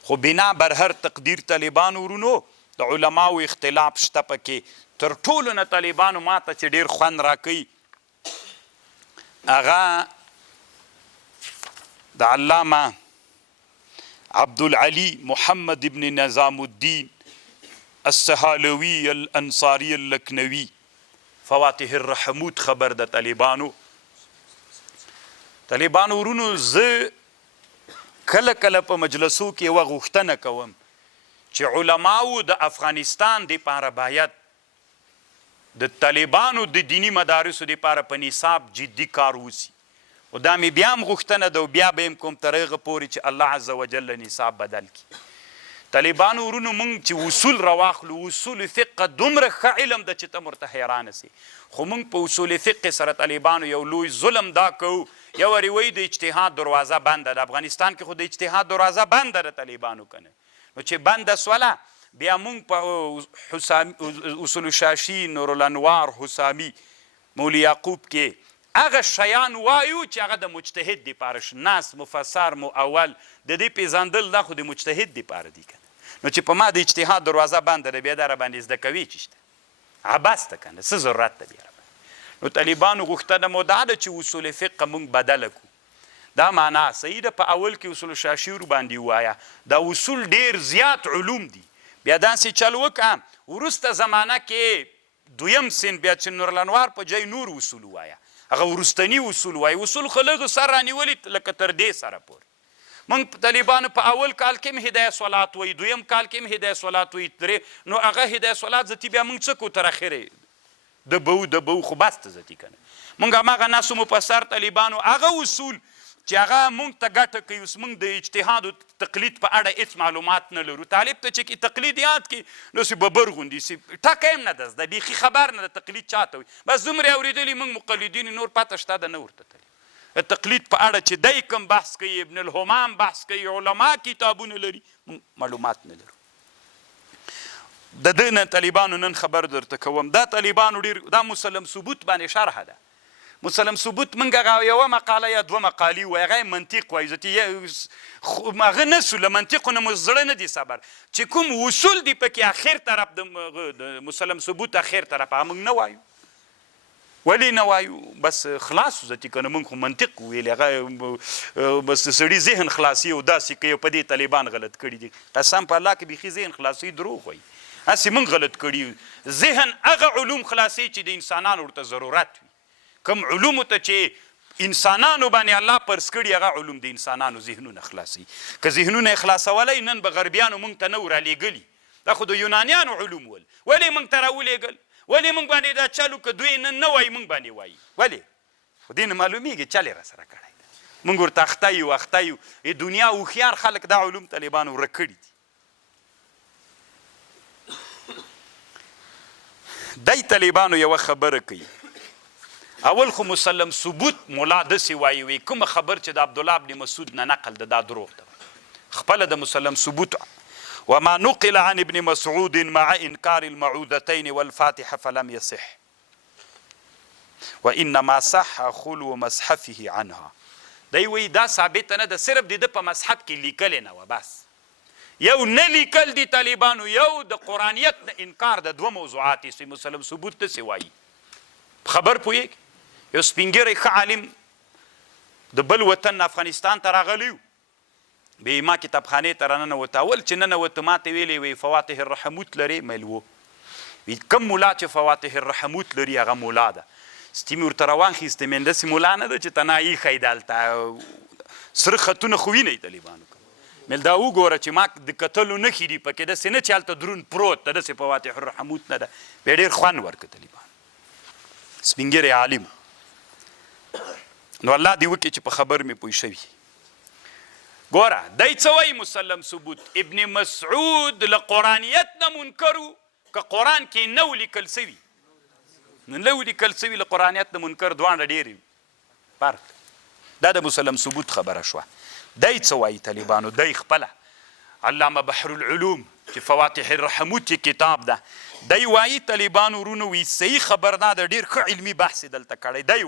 خو بنا بر هر تقدیر طالبانو ورونو د علماو اختلاف شته پکې تر ټولو نه طالبانو ماته چې ډېر خوند راکوي هغه د علامه عبدالعلی محمد ابن نظام الدین السهالوی الانصاری اللکنوی فواتح الرحمود خبر د طالبانو ورونو زه کله کله په مجلسو کې یوه غوښتنه کوم چې علماو د افغانستان دپاره باید د طالبانو د دینی مدارسو دپاره په نصاب جدي کار وسي و دا مې بیا هم غوښتنه ده او بیا به یم کوم تر هغه پورې چې الله عز وجل نصاب بدل کړي طالبانو ورونو موږ چې اصول راواخلو اصول فقه دومره ښه علم ده چې ته ورته حیرانه سي خو موږ په اصول فقه سره طالبانو یو لوی ظلم دا کوو یو وارې وایي د اجتهاد دروازه بنده ده افغانستان کې خو د اجتهاد دروازه بنده ده طالبانو که نه نو چې بنده سوله بیا مونږ په اصول شاشي نورالانوار حسامي مولی یعقوب کې هغه شیان وایو چې هغه د مجتهد دپاره ناس مفسر مؤول د دې پېژندل دا خو د مجتهد دپاره دي که نو چې په ما د اجتهاد دروازه بنده ده بیا دا راباندې زده کوي چې شته عبس ده که نه څه ضرورت ده بیا راباندې نو طالبانو غوښتنه مو دا ده چې اصول فقه مونږ بدله کړو دا معنا صحیح ده په اول کې اصول شاشي ورباندې ووایه دا اصول ډېر زیات علوم دي بیا داسې چل وکړه وروسته زمانه کې دویم سن بیا چې نورالانوار په جای نور اصول ووایه هغه وروستني اصول وایي اصول خو لږ سر رانیولي لکه تر دې سره پورې موږ طالبانو په اول کال کې هم هدایه صلات وایي دویم کال کې هم هدایه صلات وایي درې نو هغه هدایه صلات زتي بیا موږ څه کو تر اخرې د بو خو بس ته زتي که نه موږ هماغه ناسو مفسر طالبانو هغه اصول چې هغه موږ ته ګټه کوي اوس موږ د اجتهاد او تقلید په اړه هېڅ معلومات نه لرو طالب ته چې تقلید یاد کړي نو سي ببر غوندي سي ټکه هم نه ده زده بیخي خبر نه ده تقلید چاته وي بس دومره اورېدلي موږ مقلدین نور پته شته ده نه ورته تلي تقلید په اړه چې دی کوم بحث کوي ابن الهمام بحث کوي علما کتابونه لري معلومات نه لرو د ده نه طالبانو نن خبر درته کوم دا طالبانو ډېر دا مسلم ثبوت باندې شرحه ده مسلم ثبوت موږ هغه یوه مقاله یا دوه مقالې وایي هغه یې منطق وایي ځکه هغه نه سو له منطقو نه مو زړه نه دي صبر چې کوم اصول دي پکې اخر طرف د مسلم ثبوت اخر طرف هغه موږ نه وایو ولې نه وایو بس خلاص ځکه که نه موږ خو منطق ویلې هغه بس د سړي ذهن خلاصي او داسې کوي په دې طالبان غلط کړي دي قسم په الله کې بیخي ذهن خلاصي دروغ وایي هسې موږ غلط کړي ذهن هغه علوم خلاصي چې د انسانانو ورته ضرورت وي کوم علومو ته چې انسانانو باندې الله پرس کړي هغه علوم د انسانانو ذهنونه خلاصي که ذهنونه یې خلاصولی نن به غربیانو موږ ته نه ورالېږلي دا خو د یونانیانو علوم ول ولې موږ ته راولېږل ولې موږ باندې دا چلو که دوی نن نه وایي موږ باندې وایي ولې خو دې نه معلومیږي چل یې راسره کړی ده موږ ورته اخته یو دنیا هوښیار خلک دا علوم طالبانو ورک کړي دي دی طالبانو یوه خبره کوي اول خو مسلم ثبوت مولا داسې وایي وي کومه خبر چې د عبدالله ابن مسعود نه نقل ده دا دروغ ده خپله د مسلم ثبوت وما نقل عن ابن مسعود مع انکار المعوذتين والفاتحه فلم يصح وانما صح خلو مصحفه عنها دی وایي دا ثابته نه ده صرف د ده په مصحف کې لیکلې نه وه بس یو نه لیکل دي طالبانو یو د قرآنیت نه انکار د دوه موضوعات یې مسلم ثبوت داسې وایي خبر پوهېږي یو سپین ږیری ښه عالم د بل وطن افغانستان ته راغلی و بیا ما کتابخانې ته راننوته اول چې ننوته ما ته ویلې وی فواتح الرحموت لرې میل و کوم مولا چې فواتح الرحموت لري هغه مولا ده ستې مې ورته راواخیستې مې داسې مولا نه ده چې ته نه ایښی دلته سره خطونه خو وینئ طالبانو مل دا وګوره چې ما د کتلو نښې دي پکې داسې نه چې هلته درون پروت ده داسې فواتح الرحموت نه ده بیا ډېر خوند ورکړه طالبانو سپین ږیری عالم نو الله دې وکړي چې په خبر مې پوه شوي ګوره دی څه وایي مسلم ثبوت ابن مسعود له قرآنیت نه منکر و که قرآن کې نه و لیکل سوي نه و لیکل سوي له قرآنیت نه منکر دواړه ډېر فرق دا د مسلم ثبوت خبره شوه دی څه وایي طالبانو دی خپله علامه بحر العلوم چې فواتح الرحموت چې کتاب ده دی وایي طالبانو ورونو وی صحیح خبر دا د ډېر ښه علمي بحث یې دلته کړی دی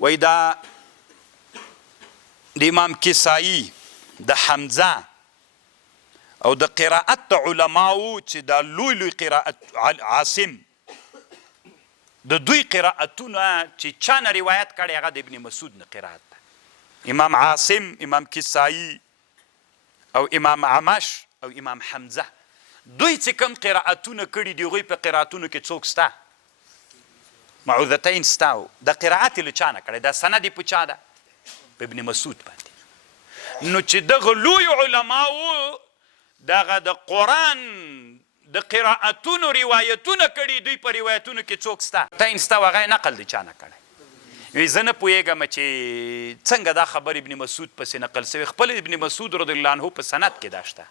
وایي دا د امام کسایی د حمزه او د قرائت د علماو چې دا لوی لوی قرائت عاصم د دوی قرائتونه چې چا نه روایت کړی هغه د ابن مسعود نه قرائت ده امام عاصم امام کسایی او امام عمش او امام حمزه دوی چې کوم قرائتونه کړي دي هغوی په قرائتونو کې څوک سته معوذتین سته د قرائت یې له چا نه کړی دا سند یې په چا ده په ابن مسعود باندې نو چې دغه لوی علماو دغه د قرآن د قرائتونو روایتونه کړي دوی په روایتونو کې څوک سته تین سته و هغه یې نقل د چا نه کړی وی زه نه پوهېږم چې څنګه دا خبر ابن مسعود پسې نقل سوی خپل ابن مسعود رضی الله عنه په سند کې دا شته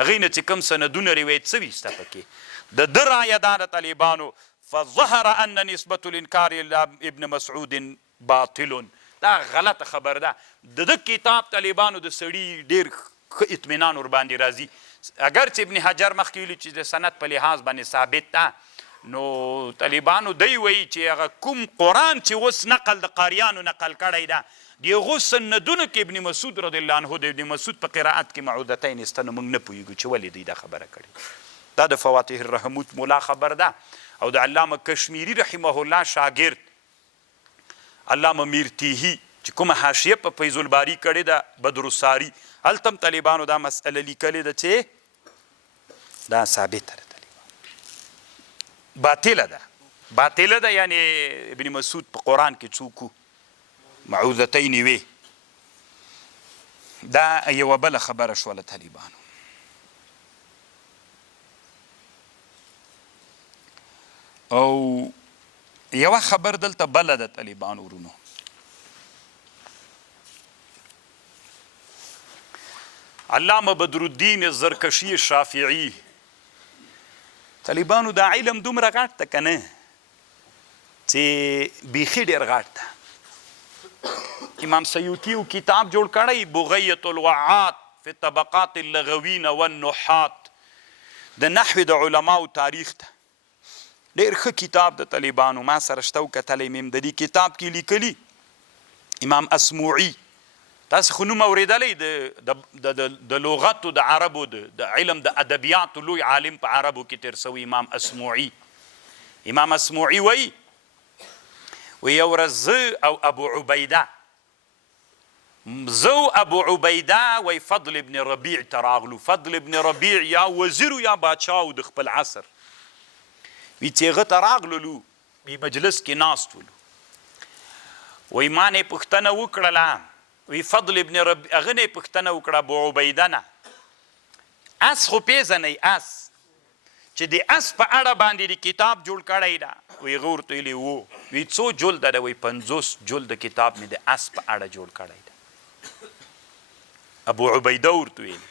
هغې نه چې کوم سندونه روایت سوي شته پکې د ده رایه دا د طالبانو فظهر ان نسبة الانکار الى ابن مسعود باطل دا غلطه خبر ده د ده کتاب طالبانو د سړي ډېر ښه اطمینان ورباندې راځي اگر چې ابن حجر مخکې ویلي چې د سند په لحاظ باندې ثابت ده نو طالبانو دی وایي چې هغه کوم قرآن چې اوس نقل د قاریانو نقل کړی ده د هغو سندونو کې ابن مسعود رضی الله عنه د ابن مسعود په قرائت کې معودتین سته نو موږ نه پوهېږو چې ولې دوی دا خبره کړې دا د فواتح الرحموت مولا خبر ده او د علامه کشمیري رحمه الله شاګرد علامه میرتیهي چې کومه حاشیه په فیض الباري کړې ده بدرالساري هلته هم طالبانو دا مسئله لیکلې ده چې دا ثابته ده باطله ده یعنی ابن مسعود په قرآن کې څوک معوذتین وي دا یوه بله خبره شوله طالبانو او یوه خبر دلته بله ده طالبانو ورونو علامه بدرالدین زرکشی شافعی طالبانو دا علم دومره غټ ده که نه چې بیخي ډېر غټ ده امام سیوطي یو کتاب جوړ کړی بغیة الوعات فی طبقات اللغوین والنحات د نحوې د علماو تاریخ ده ډېر ښه کتاب د طالبانو ما سره شته وکتلی مې د دې کتاب کې لیکلي امام اسموعي تاسې خو نوم اورېدلی د لغتو د عربو د علم د ادبیاتو لوی عالم په عربو کې تېر سوی امام اسموعي وایي یو ورځ زه او ابو عبیده وی فضل ابن ربیع ته راغلو فضل ابن ربیع یا وزیر یا باچاو د خپل عصر وی چې هغه ته راغللو وی مجلس کې ناست ولو وی ما نه پوښتنه وکړله وی فضل ابن ربیع هغه نه پوښتنه وکړه ابو عبیده نه اس خو پیژنئ اس چې د اس په اړه باندې د کتاب جوړ کړی ده وی هغه ورته ویلي و وی څو جلده ده وی 50 جلد کتاب مې د اس په اړه جوړ کړی ده ابو عبیده ورته ویلي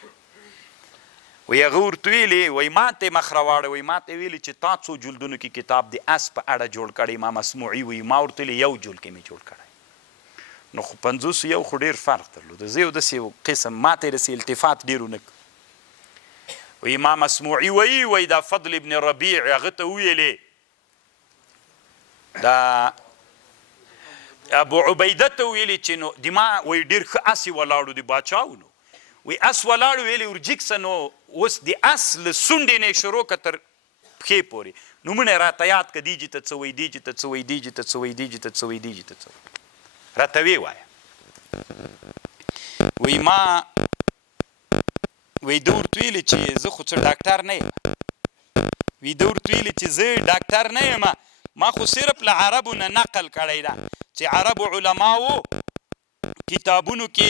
وی هغه ورته ویلي وی ما ته مخ راواړه وی ما ته ویلي چې تا څو جلدونو کې کتاب د اس په اړه جوړ کړی امام اسموعي وی ما ورته ویلي یو جلد کې مې جوړ کړی نو خو 50 یو خو ډېر فرق درلود زه یو داسې یو قسم ما ته یې داسې التفات ډېر ونه و امام اسموعي وی دا فضل ابن ربیع هغه ته ویلې دا ابو عبیده ته ویلې چې نو د ما وی ډېر ښه اسې ولاړو د باچاو نو وی اس ولاړو ویلې ورجیکسه نو اوس د اس له سونډې نه شروع که تر پښې پورې نومونه یې راته یاد که دیجې ته څه وی دیجې ته څه وی دیجې ته څه وی دیجې ته څه وی دیجې ته څه راته ویې وایه وی ما وی ده ورته ویلې چې زه خو څه ډاکټر نه یم وی ده ورته ویلې چې زه ډاکټر نه یم ما خو صرف له عربو نه نقل کړی ده چې عربو علماو کتابونو کې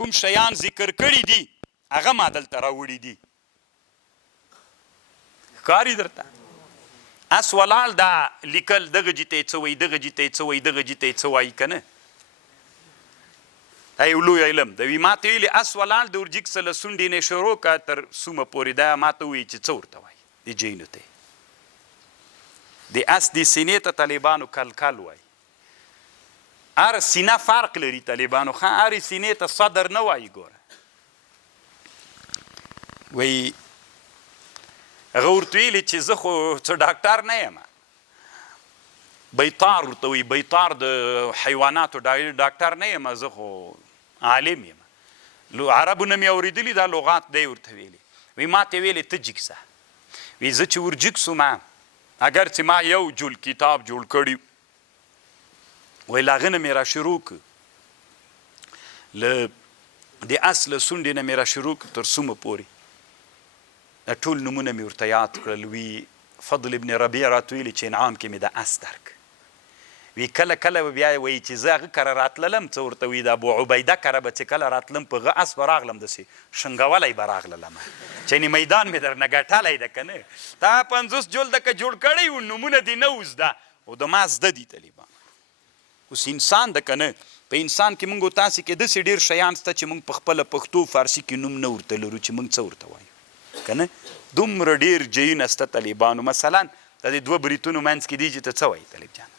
کوم شیان ذکر کړي دي هغه ما دلته راوړي دي. ښکاري درته اس ولاړ دا لیکل دغه جي ته یې څه وایي دغه جي ته یې څه وایي دغه جي ته یې څه وایي که نه دا یو لوی علم د وي ما ته ویلې اس ولاړ د ورجیک څه له سونډې نه شروع که تر سومه پورې دا ما ته ووایي چې څه ورته وایي د جینو ته د اس د سینې ته طالبانو کلکل وایي هر سینه فرق لري طالبانو ښه هرې سینې ته صدر نه وایي ګوره وایي هغه ورته ویلي چې زه خو څه ډاکټر نه یم بیطار ورته وایي بیطار د حیواناتو ډاکټر نه یم زه خو عالم یم عربو نه مې اورېدلي دا لغات دی ورته ویلي وی ما ته ویلې ته جګ سه وی زه چې ورجګ سوم اگر چې ما یو جول کتاب جوړ کړي وی له هغه نه مې را شروع کړ له د اس له سونډې نه مې را شروع کړ تر سومه پورې دا ټول نومونه مې ورته یاد کړل وی فضل ابن ربیع راته ویلي چې انعام کې مې د اس درک وی کله کله به بیا وایي چې زه هغه کره راتللم څه ورته وایي د ابو عبیده کره به چې کله راتلم په هغه اس به راغلم داسې شنګولی به راغللم چې میدان مې درنه ګټلی ده که نه تا 50 جلده که جوړ کړی و نومونه دې نه وزده او د ما زده دي طالبان اوس انسان ده که نه په انسان کې موږ تاسې کې داسې ډېر شیان شته چې موږ په خپله پښتو فارسي کې نوم نه ورته لرو چې موږ څه ورته وایو که نه دومره ډېر جیونه شته طالبانو مثلا د دې دوه بریتونو منځ کې دی چې ته څه وایي طالب جان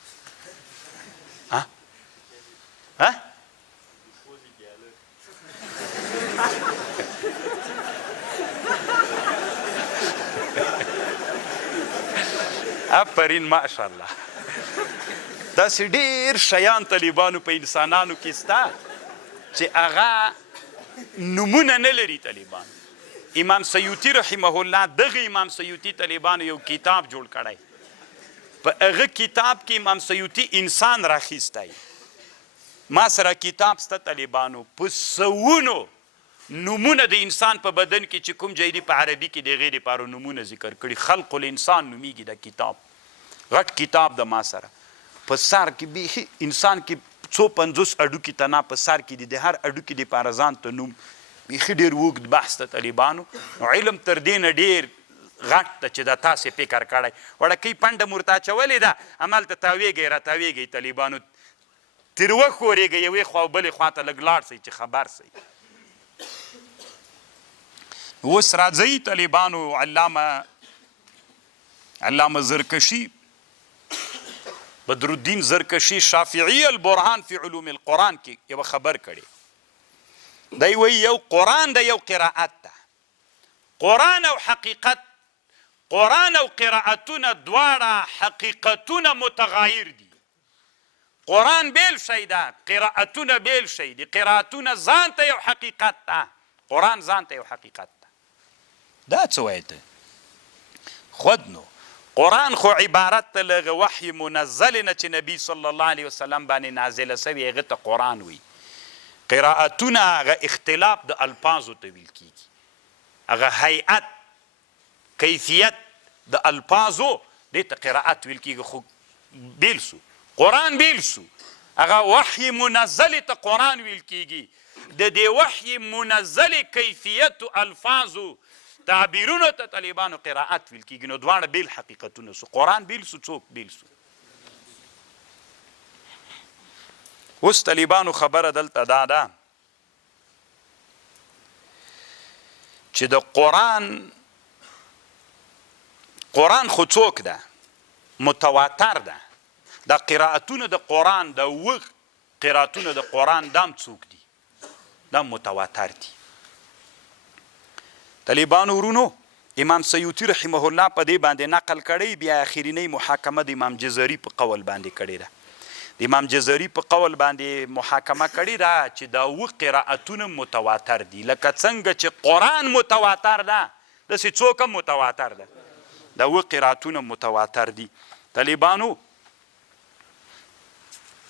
آفرین ماشاءالله داسې ډېر شیان طالبانو په انسانانو کې شته چې هغه نومونه نه لري طالبانو امام سیوطي رحمه الله دغه امام سیوطي طالبانو یو کتاب جوړ کړی په هغه کتاب کې امام سیوطي انسان راخیستی ما سره کتاب شته طالبانو په سوونو نومونه د انسان په بدن کې چې کوم ځای دي په عربي کې د هغې دپاره نومونه ذکر کړي خلق الانسان نومیږي دا کتاب غټ کتاب د ما سره په سر کې بیخي انسان کې 150 اډوکي تنا په سر کې دي د هر اډوکي دپاره ځان ته نوم بیخي ډېر اوږد بحث ته طالبانو علم تر دې نه ډېر غټ ته چې دا تاسې فکر کړی وړکۍ پنډه مو ورته اچولې ده همالته تاویږئ راتاویږئ طالبانو تر وښورېږئ یوې خوا او بلې خوا ته لږ لاړ سئ چې خبر سئ اوس راځئ طالبانو علامه زرکشي بدرالدین زرکشي شافعي البرهان فی علوم القرآن کې یوه خبر کړی دی وایي یو قرآن ده یو قرائت ده قرآن او حقیقت قرآن او قرائتونه دواړه حقیقتونه متغایر دي قرآن بیل شی ده قرائتونه بیل شی دي قرائتونه ځان ته یو حقیقت ده قرآن ځان ته یو حقیقت ده دا څه وایي ته خود نو قرآن خو عبارت ته له وحی منزل نه چې نبي صلی الله علیه وسلم باندې نازله سوي هغه ته قرآن وي قرائتونه هغه اختلاف د الفاظو ته ویل کیږي هغه هیئت کیفیت د الفاظو دې ته قرائت ویل کیږي خو بیل سو قرآن بیل سو هغه وحی منزل ته قرآن ویل کیږي د دې وحی منزل کیفیت الفاظو تعبیرونو ته طالبانو قرائت ویل کیږي نو دواړه بیل حقیقتونه سو قرآن بیل سو څوک بیل سو اوس طالبانو خبره دلته دا ده چې د قرآن خو څوک ده متواتر ده دا قرائتونه د قرآن د قرائتونه د قرآن دام څوک دي دا متواتر دي طالبانو ورونو امام سیوطي رحمه الله په دې باندې نقل کړی بیا اخرینی محاکمه د امام جزري په قول باندې کړې ده د امام جزري په قول باندې محاکمه کړې ده چې دا قرائتونه متواتر دي لکه څنګه چې قرآن متواتر ده داسې څوک هم متواتر ده دا قرائتونه متواتر دي طالبانو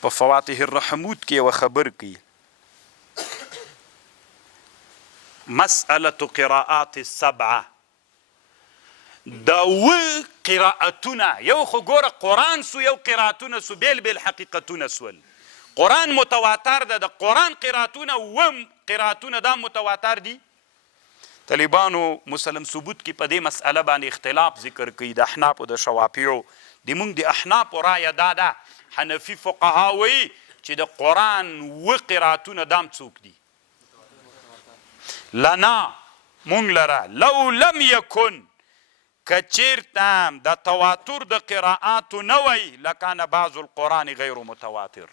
په فواتح الرحمود کې یوه خبر کوي مسألة قراءات السبعة دا قراءتونه یو خو ګوره قرآن سو یو قراءتونه سو بیل بیل حقیقتونه سول قرآن متواتر ده، د قرآن قرائتونه اووم قرائتونه دا متواتر دي. طالبانو مسلم ثبوت کې په دې مسئله باندې اختلاف ذکر کوي د احنافو د شوافیو. د موږ د احنافو رایه دا ده، حنفي فقها وایي چې د قرآن اووه قرائتونه دام څوک دي؟ لنا مونږ لره لو لم یکن، که چیرته د تواتر د قرائاتو نه وی لکان بعض القرآن غیر متواتر.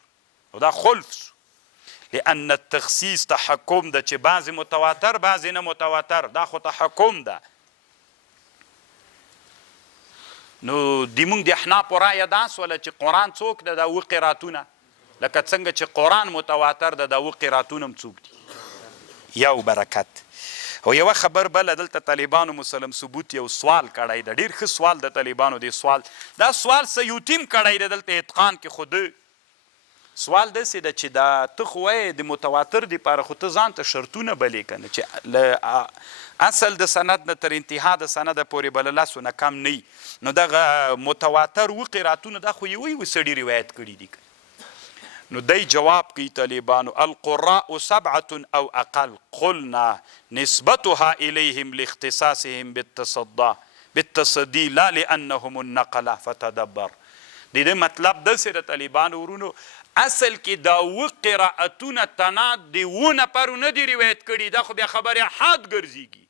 او دا خلف سو، لأن التخصیص تحکم ده چې بعضې متواتر بعضې نه متواتر، دا خو تحکم ده. نو د موږ د احنافو رایه دا سوله چې قرآن څوک ده؟ دا اووه قرائتونه. لکه څنګه چې قرآن متواتر ده، دا اووه قرائتونه هم څوک دي؟ یو برکت. او یوه خبر بله دلته طالبانو مسلم ثبوت یو سوال کړی ده، ډېر ښه سوال د طالبانو دی سوال. دا سوال سیوطي هم کړی ده دلته اتقان کې. خو سوال داسې ده چې دا ته خو وایې د متواتر دپاره خو ته ځان ته شرطونه بلې که نه، چې له اصل د سند نه تر انتها د سنده پورې به له لسو نه کم نه وي. نو دغه متواتر اووه قرائتونه دا خو یوه یوه سړي روایت کړي دي. نو دی جواب کوي طالبانو، القراء سبعة او اقل قلنا نسبتها الیهم لاختصاصهم بالتصدی لا لانهم النقله فتدبر. د دې مطلب داسې د طالبانو ورونو، اصل کې دا اووه قرائتونه تناد د اووه نفرو نه دي روایت کړي. دا خو بیا خبرې احاد ګرځېږي.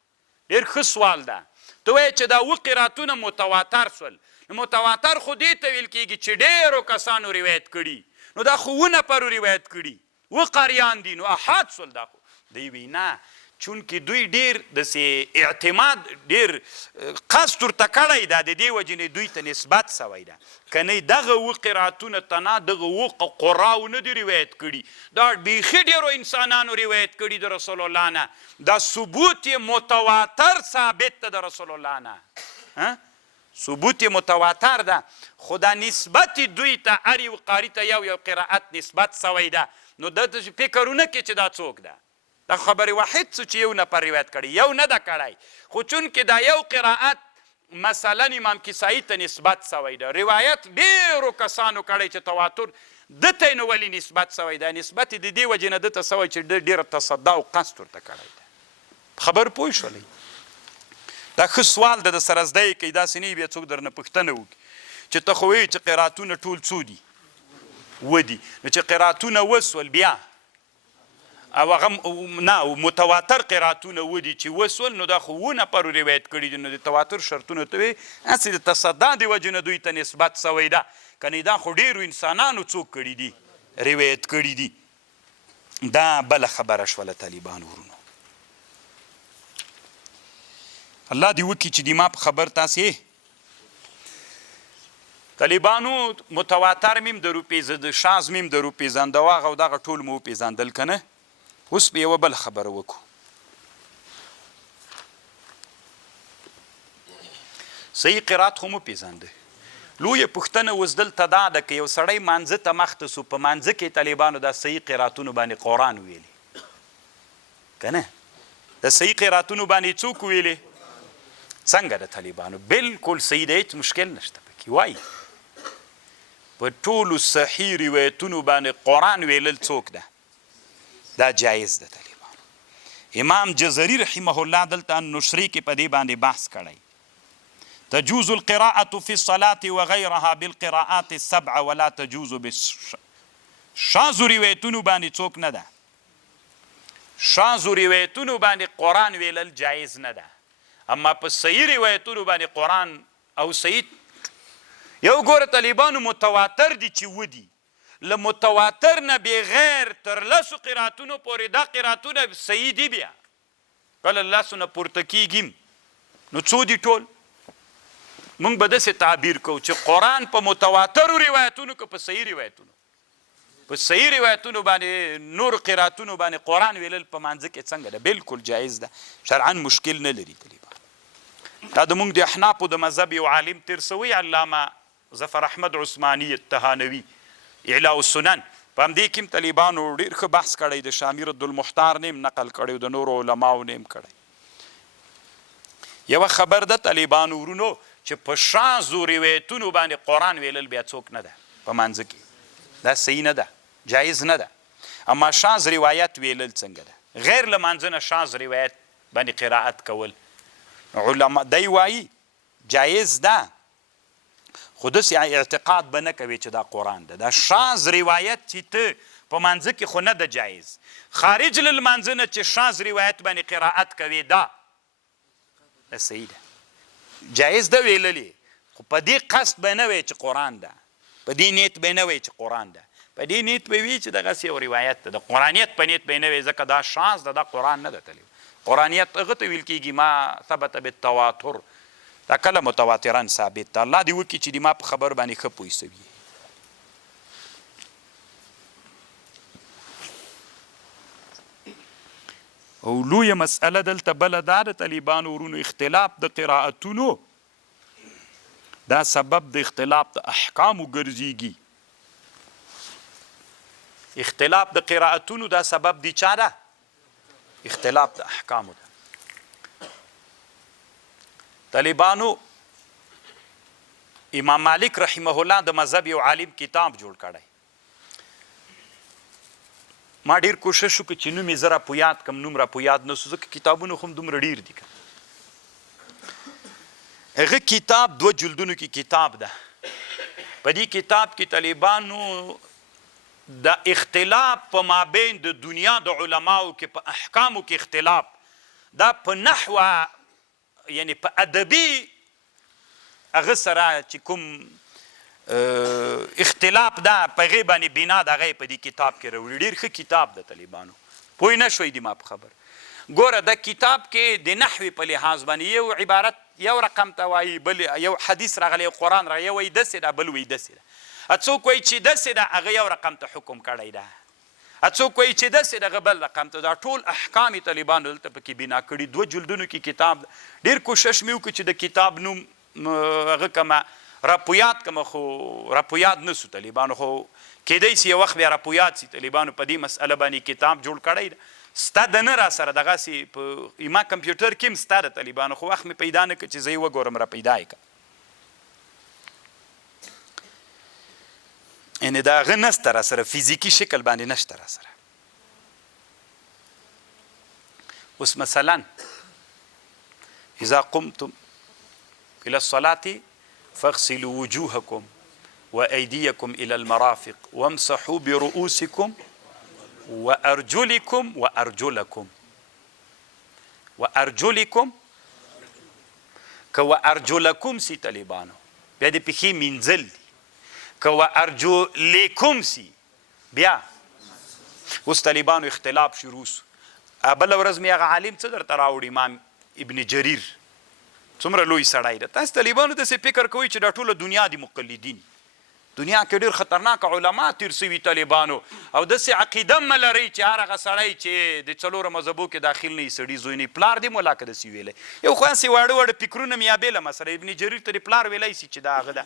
ډېر ښه سوال ده. ته وایې چې دا اووه قرائتونه متواتر سول. نو متواتر خو دې ته ویل کېږي چې ډېرو کسانو روایت کړي. نو دا خو اووه نفرو روایت کړي، اووه قاریان دي، نو احاد سول. دا خو دی وی نه، چونکې دوی ډېر داسې اعتماد ډېر قصد ورته کړی ده، د دې وجې نه دوی ته نسبت سوی ده. که نه دغه اووه قرائتونه تنا دغه اووه قراو نه دي روایت کړي، دا بیخي ډېرو انسانانو روایت کړي د رسول الله نه. دا ثبوت یې متواتر ثابت ده د رسول الله نه، ثبوت متواتر ده. خو دا نسبت دوی ته هر یو قاري ته یو یو قرائت نسبت سوی ده. نو د فکر ونه کې چې دا څوک ده. دا خبرې واحد څه چې یو نفر روایت کړي، یو نه ده کړی. خو چونکې دا یو قرائت مثلا امام کسایي ته نسبت سوی ده، روایت ډېرو کسانو کړی چې تواتر ده ته یې نو ولې نسبت سوی ده؟ نسبت یې د دې وجې نه ده ته سوی چې ډېره تصدا او قصد ورته کړی ده. خبر پوه شولئ؟ دا ښه سوال ده، د سره زده یې کوي. داسې نه وي بیا څوک درنه پوښتنه وکړي چې ته خو وایې چې قرائتونه ټول څو دي؟ اووه دي. نو چې قرائتونه وسول بیا او هغه نه متواتر قرائتونه اووه دي چې وسول، نو دا خو اووه نفرو روایت کړي دي. نو د تواتر شرطونه ته وایي هسې د تصدا د وجې نه دوی ته نسبت سوی ده. که نه دا خو ډېرو انسانانو څوک کړي دي؟ روایت کړي دي. دا بله خبره شوله طالبانو ورونو. الله دې وکړي چې د ما په خبر تاسې طالبانو متواتر میم درو پیژنده، شاذ میم درو پیژنده، او هغه دغه ټول مو وپېژندل که نه. اوس به یوه بله خبره وکړو. صحیح قرائت خو مو پېژنده. لویه پوښتنه اوس دلته دا ده که یو سړی مانځه ته مخته سو، په مانځه کې طالبانو دا صحیح قرائتونو باندې قرآن ویلي که نه؟ د صحیح قرائتونو باندې څوک ویلي؟ څنګه د طالبانو بالکل صحیح دی، هېڅ مشکل نشته پکې. وایي په ټولو صحیح روایتونو باندې قرآن ویلل څوک ده؟ دا جایز ده طالبانو. امام جزري رحمه الله دلته النشري کې په دې باندې بحث کړی. تجوز القراءة في الصلاة وغيرها بالقراءات السبع ولا تجوز شاذ روایتونو باندې څوک نه ده. شاذ روایتونو باندې قرآن ویلل جایز نه ده، اما په صحیح روایتونو باندې قرآن او صحیح یو ګوره طالبانو متواتر دي چې ودي، له متواتر نه بغیر تر لسو قرائتونو پورې دا قرائتونه صحیح دي. بیا کله لسو نه پورته کېږي نو څو دي ټول؟ موږ به داسې تعبیر کوو چې قرآن په متواترو روایتونو که په صحیح روایتونو، په صحیح روایتونو باندې نور قرائتونو باندې قرآن ویلل په مانځه کې څنګه ده؟ بالکل جایز ده، شرعا مشکل نه لري. دا د موږ د احنافو د مذهب یو عالم تیر سوی علامه ظفر احمد عثماني التهانوي اعلاء السنن، په همدې کې هم طالبانو ډېر ښه بحث کړی، د شامي رد المختار نه هم نقل کړی او د نورو علماو نه هم کړی. یوه خبر ده طالبانو ورونو چې په شاذو روایتونو باندې قرآن ویلل بیا څوک نه ده په مانځه کې، دا صحیح نه ده. جایز نه ده. اما شاذ روایت ویلل څنګه ده؟ غیر لمانځه نه شاذ روایت باندې قرائت کول علما دی وایي جایز ده، خو داسې اعتقاد به نه کوي چې دا قرآن ده. دا شاذ روایت چې ته په مانځه کې خو نه ده جایز. خارج له لمانځه نه چې شاذ روایت باندې قرائت کوي دا صحیح ده، جایز ده ویللی، خو په دې قصد به نه وی چې قرآن ده، په دې نیت به نه وی چې قرآن ده، په دې نیت به وي چې دغسې یو روایت ده. د قرآنیت په نیت به نه وی، ځکه دا شاذ ده، دا قرآن نه ده تللی. قرآنیت هغه ته ویل کېږي ما ثبت بالتواتر، دا کله متواترا ثابت ده. الله دې وکړي چې د ما په خبر باندې ښه پوه سوي. او لویه مسئله دلته بله دا د طالبانو ورونو اختلاف د قرائتونو دا سبب د اختلاف د احکامو ګرځېږي. اختلاف د قرائتونو دا سبب دی چا ده؟ اختلاف د احکامو ده. طالبانو امام مالک رحمه الله د مذهب یو عالم کتاب جوړ کړی. ما ډیر کوشش وکړ چې نوم یې زه راپو یاد کړم، نوم راپو یاد نه سو، ځکه کتابونه خو هم دومره ډیر دي. هغه کتاب 2 جلدونو کې کتاب ده. په دې کتاب کې طالبانو د اختلاف په مابین د دنیا د علماو کې په احکامو کې اختلاف، دا په نحوه یعنی په ادبي هغه سره چې کوم اختلاف ده په هغې باندې بنا د هغه په دې کتاب کې راوړي. ډېر ښه کتاب ده طالبانو، پوه نه شوی دي ما په خبر. ګوره د کتاب کې د نحوې په لحاظ باندې یو عبارت یو رقم ته وایي، بل یو حدیث راغلی، یو قرآن راغلی، یو وایي داسې ده، بل وایي داسې ده. څوک وایي چې داسې ده، هغه یو رقم ته حکم کړی ده. څوک وایي چې داسې ده، هغه بل رقم ته. دا ټول احکام یې طالبانو دلته پکې بنا کړي. 2 جلدونو کې کتاب ده. ډېر کوشش مې وکړو چې د کتاب نوم هغه کمه راپو یاد کمه، خو راپو یاد نه سو طالبانو. خو کیدای سي یو وخت بیا راپو یاد سي. طالبانو په دې مسئله باندې کتاب جوړ کړی ده. ستا د نه را سره دغسې په ما کمپیوټر کې هم ستا د طالبانو، خو وخت مې پیدا نه کړ چې زه یې وګورم، را پیدا یې کړه. یعنې د هغه نسته را سره، فزیکي شکل باندې نشته را سره. اوس مثلا اذا قمتم الى الصلاة فاغسلوا وجوهكم وأيديكم إلى المرافق وامسحوا برؤوسكم وأرجلكم وأرجلكم سي طالبانو بیا د پښې مینځل دي. که وأرجلكم سي بیا اوس طالبانو اختلاف شروع سو. بله ورځ مې هغه عالم څه درته راوړي، امام ابن جریر، څومره لوی سړی ده. تاسو طالبانو داسې فکر کوئ چې دا ټوله دنیا دي مقلدین. دنیا کې ډېر خطرناک علما تیر سوي طالبانو، او داسې عقیده مه لرئ چې هر هغه سړی چې د 4 مذهبو کې داخل نه وي، سړي زوی نه وي، پلار دې مولا که داسې ویلی. یو خو هسې واړه فکرونه مې یا بېله مسله، ابن جریر ته دې پلار ویلی سي چې دا هغه ده،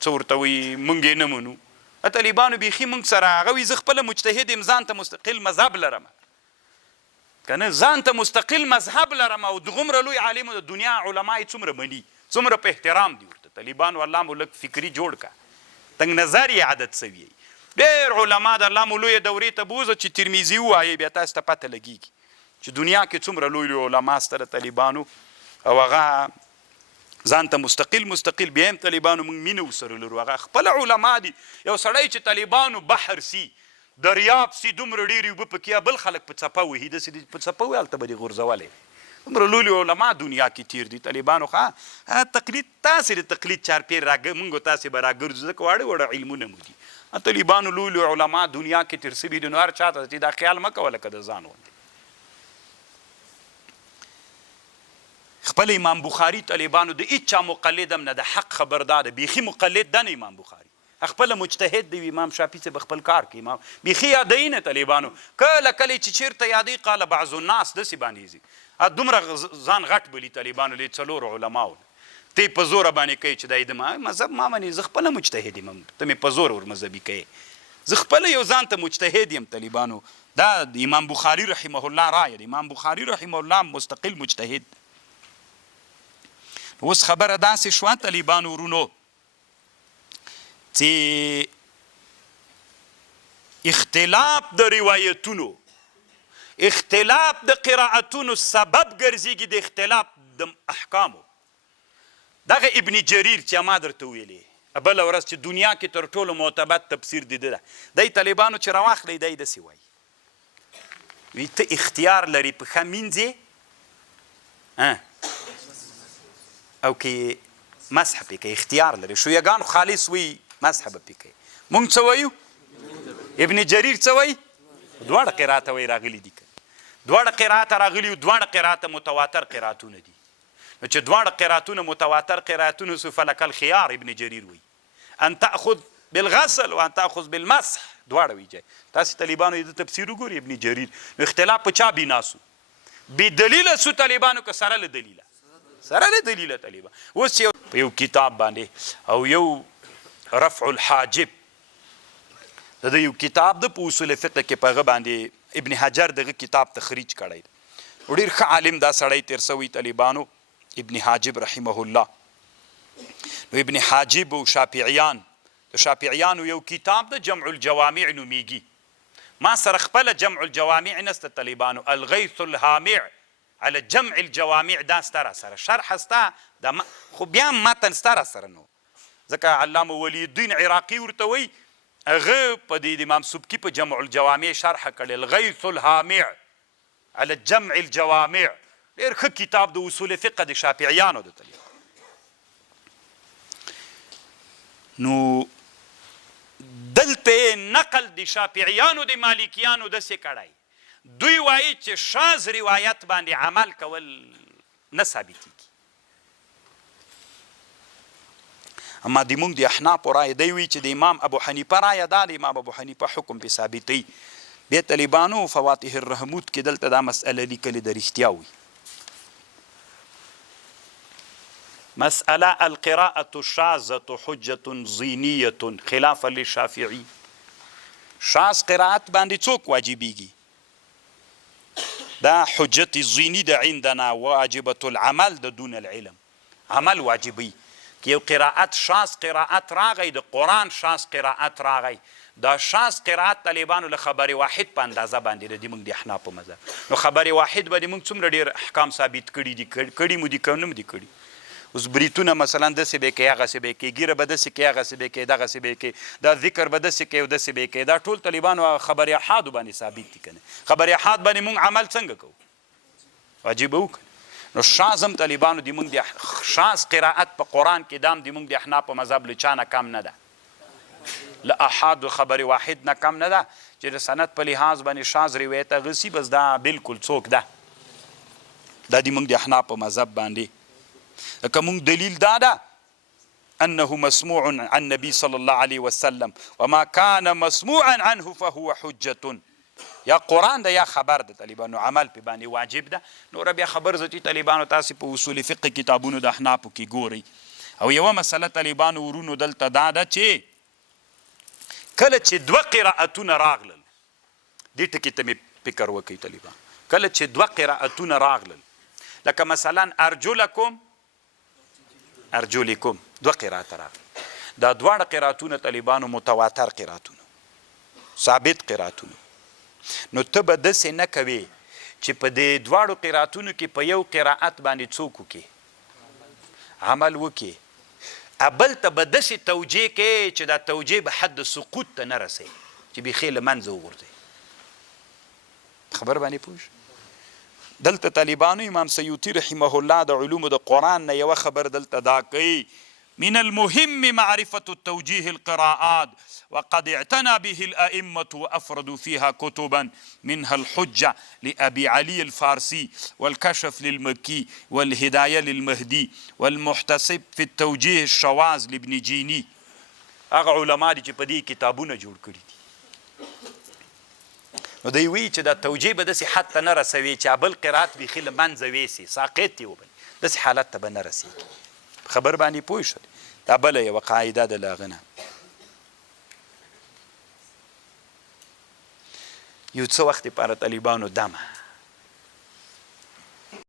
څه ورته وایي، موږ یې نه منو. طالبانو بیخي موږ سره هغه وي. زه خپله مجتهد یم، ځان ته مستقل مذهب لرم، که نه ځان ته مستقل مذهب لرم، او دغومره لوی عالم د دنیا علما یې څومره مني، څومره په احترام دي ورته. طالبانو الله مو لږ فکري جوړ که، تنګ نظر یې عادت سوي. ډېر علما د الله مو لویې دورې ته بوځه چې ترمیزي ووایي، بیا تاسو ته پته لګېږي چې دنیا کې څومره لوی لوی علما سته د طالبانو، او هغه ځان ته مستقل بیا هم طالبانو موږ مینه ورسره لرو. هغه خپله علما دي. یو سړی چې طالبانو بحر سي، دریاب سي، دومره ډېرې اوبه پکې، بل خلک په څپه وهي، داسې په څپه وي، هلته به دې غورځولی. دومره لوی لوی علما دنیا کې تیر دي. طالبانو ښه تقلید، تاسې د تقلید چارپیر موږ تاسې به راګرځو، ځکه واړه واړه علمونه مو دي. طالبانو لوی لوی علما دنیا کې تیر سوي دي. نو هر چا ته چې دا خیال مه کوه لکه د ځان غوندې. خپل امام بخاري طالبانو د هېچا مقلد هم نه د حق خبردار ده، بیخي مقلد ده نه امام بخاري، خپله مجتهد دی. امام شافعي صاحب خپل کار کوي، امام بیخي یادوي نه طالبانو. کله کله چې چېرته یادوي قال بعض الناس داسې باندې ځي، دومره ځان غټ بولي طالبانو له 4 علماو. ته په زوره باندې کوي چې دا یې د مذهب ما منې. زه خپله مجتهد یم، ته مې په زور ور مذهبي کوې. زه خپله یو ځان ته مجتهد یم. طالبانو دا د امام بخاري رحمه الله رایه ده. امام بخاري رحمه الله مستقل مجتهد. اوس خبره داسې شوه طالبانو ورونو چې اختلاف د روایتونو، اختلاف د قرائتونو سبب ګرځېږي د اختلاف د احکامو. دغه ابن جریر چې ما درته ویلې بله ورځ چې دنیا کې تر ټولو معتبر تفسیر د ده دی طالبانو چې راواخلی دی داسې وایي وی ته اختیار لري پښه مینځې او کې مسح پې کوي، اختیار لري. شویګان خالص وی مسح به پې کوي. مونږ څه وایو؟ ابن جریر څه وایي؟ دواړه قرات وایي راغلي دي، دواړه قرات راغلي او دواړه قرات متواتر قراتونه دي. نو چې دواړه قراتونه متواتر قراتونه سو فلک الخيار ابن جریر وایي ان تاخذ بالغسل وان تاخذ بالمسح، دواړه وایي. تاسو طالبانو د تفسیر وګورئ ابن جریر. نو اختلاف په چا بنا سو؟ بدلیله سو طالبانو که سره له دلیله؟ سره له دلیله طالبان. اوس چې په یو کتاب باندې او یو رفع الحاجب د یو کتاب د په اصول فقه کې په هغه باندې ابن حجر دغه کتاب تخریج کړی دی. ډېر ښه عالم دا سړی تېر سوی طالبانو ابن حاجب رحمه الله. نو ابن حاجب او شافعیان د شافعیانو یو کتاب د جمع الجوامع نومیږي. ما سره خپله جمع الجوامع نسته طالبانو، الغیث الهامع على جمع الجوامع دا ستا را سره شرح ستا خو بیا متن ستا را سره نو ځکه علامه ولی الدین عراقي ورته وایي هغه په د امام سبکي په جمع الجوامع شرحه کړې الغیث الهامع على جمع الجوامع. ډېر ښه کتاب د اصول فقه د شافعیانو د طالب. نو دلته نقل د شافعیانو د مالکیانو داسې کړی دوی وایي چې شاذ روایت باندې عمل کول نه ثابتېږي. اما د موږ د احنافو رایه دی وایي چې د امام ابو حنیفه رایه دا د امام ابو حنیفه حکم پې ثابتوي. بیا طالبانو فواتح الرحمود کې دلته دا مسئله لیکلې د رښتیا وي. مسألة القراءة الشاذة حجة ضینیة خلافا للشافعي. شاذ قراءت باندې څوک واجبیږي؟ دا حجت ضینی ده عندنا واجبة العمل ده دون العلم. عمل واجبی که یو قراءت شاذ قراءت راغی د قرآن شاذ قراءت راغی دا شاذ قراءت طالبانو له خبر واحد په اندازه باندې د موږ د احنافو مذهب. نو خبر واحد باندې موږ څومره ډېر احکام ثابت کړي دي، کړي مو دي که نه مو دي کړي. اوس بریتونه مثلا داسې به کوي هغسې به کوي، ګیره به داسې کوي هغسې به کوي، دغسې به کوي، دا ذکر به داسې کوي او داسې به کوي. دا ټول طالبانو خبر احادو باندې ثابت دي که نه. خبر احاد باندې موږ عمل څنګه کوو؟ واجب وکړو. نو شاذ هم طالبانو د موږ د شاذ قرائت په قرآن کې دا هم د موږ د احنافو مذهب له چا نه کم نه ده، له احادو خبر واحد نه کم نه ده چې د سند په لحاظ باندې شاذ روایت اغسي بس دا بالکل څوک ده دا د موږ د احنافو مذهب باندې. لکه موږ دلیل دا ده انه مسموع عن النبي صلى الله عليه وسلم وما كان مسموعا عنه فهو حجة. یا قرآن ده یا خبر ده طالبانو عمل پې باندې واجب ده. نوره بیا خبر زتی طالبانو تاسې په اصول فقه کتابونو د احنافو کې ګورئ. او یوه مسله طالبانو ورونو دلته دا ده چې کله چې دوه قرائتونه راغلل دې ټکي ته مې فکر وکړئ طالبان. کله چې دوه قرائتونه راغلل لکه مثلا ارجلکم ارجلکم دوه قرائت راغلل دا دواړه قرائتونه طالبانو متواتر قرائتونه ثابت قرائتونه. نو ته به داسې نه کوې چې په دې دواړو قرائتونو کې په یو قرائت باندې څوک وکړي عمل وکړي، بل ته به داسې توجیه کوې چې دا توجیه به حد سقوط ته نه رسوي چې بیخي له منځه وغورځوي. خبر باندې پوه شو؟ دلته طالبانو امام سیوطي رحمه الله د علومو د قرآن نه یوه خبر دلته دا کوي من المهم معرفة التوجيه القراءات وقد اعتنى به الأئمة وأفردوا فيها كتبا منها الحجة لأبي علي الفارسي والكشف للمكي والهداية للمهدي والمحتسب في التوجيه الشواذ لابن جيني. هغه علماء دي چې په دې کتابونه جوړ کړي دي. نو دوی وایي چې دا توجیه به داسې حد ته نه رسوي چې بل قرات بیخي له منځه ویسي ساقط یې وبلي، داسې حالت ته به نه رسېږي. خبر باندې پوه شو؟ دا بله یوه قاعده ده له هغه نه. یو څه وخت دپاره طالبانو دمه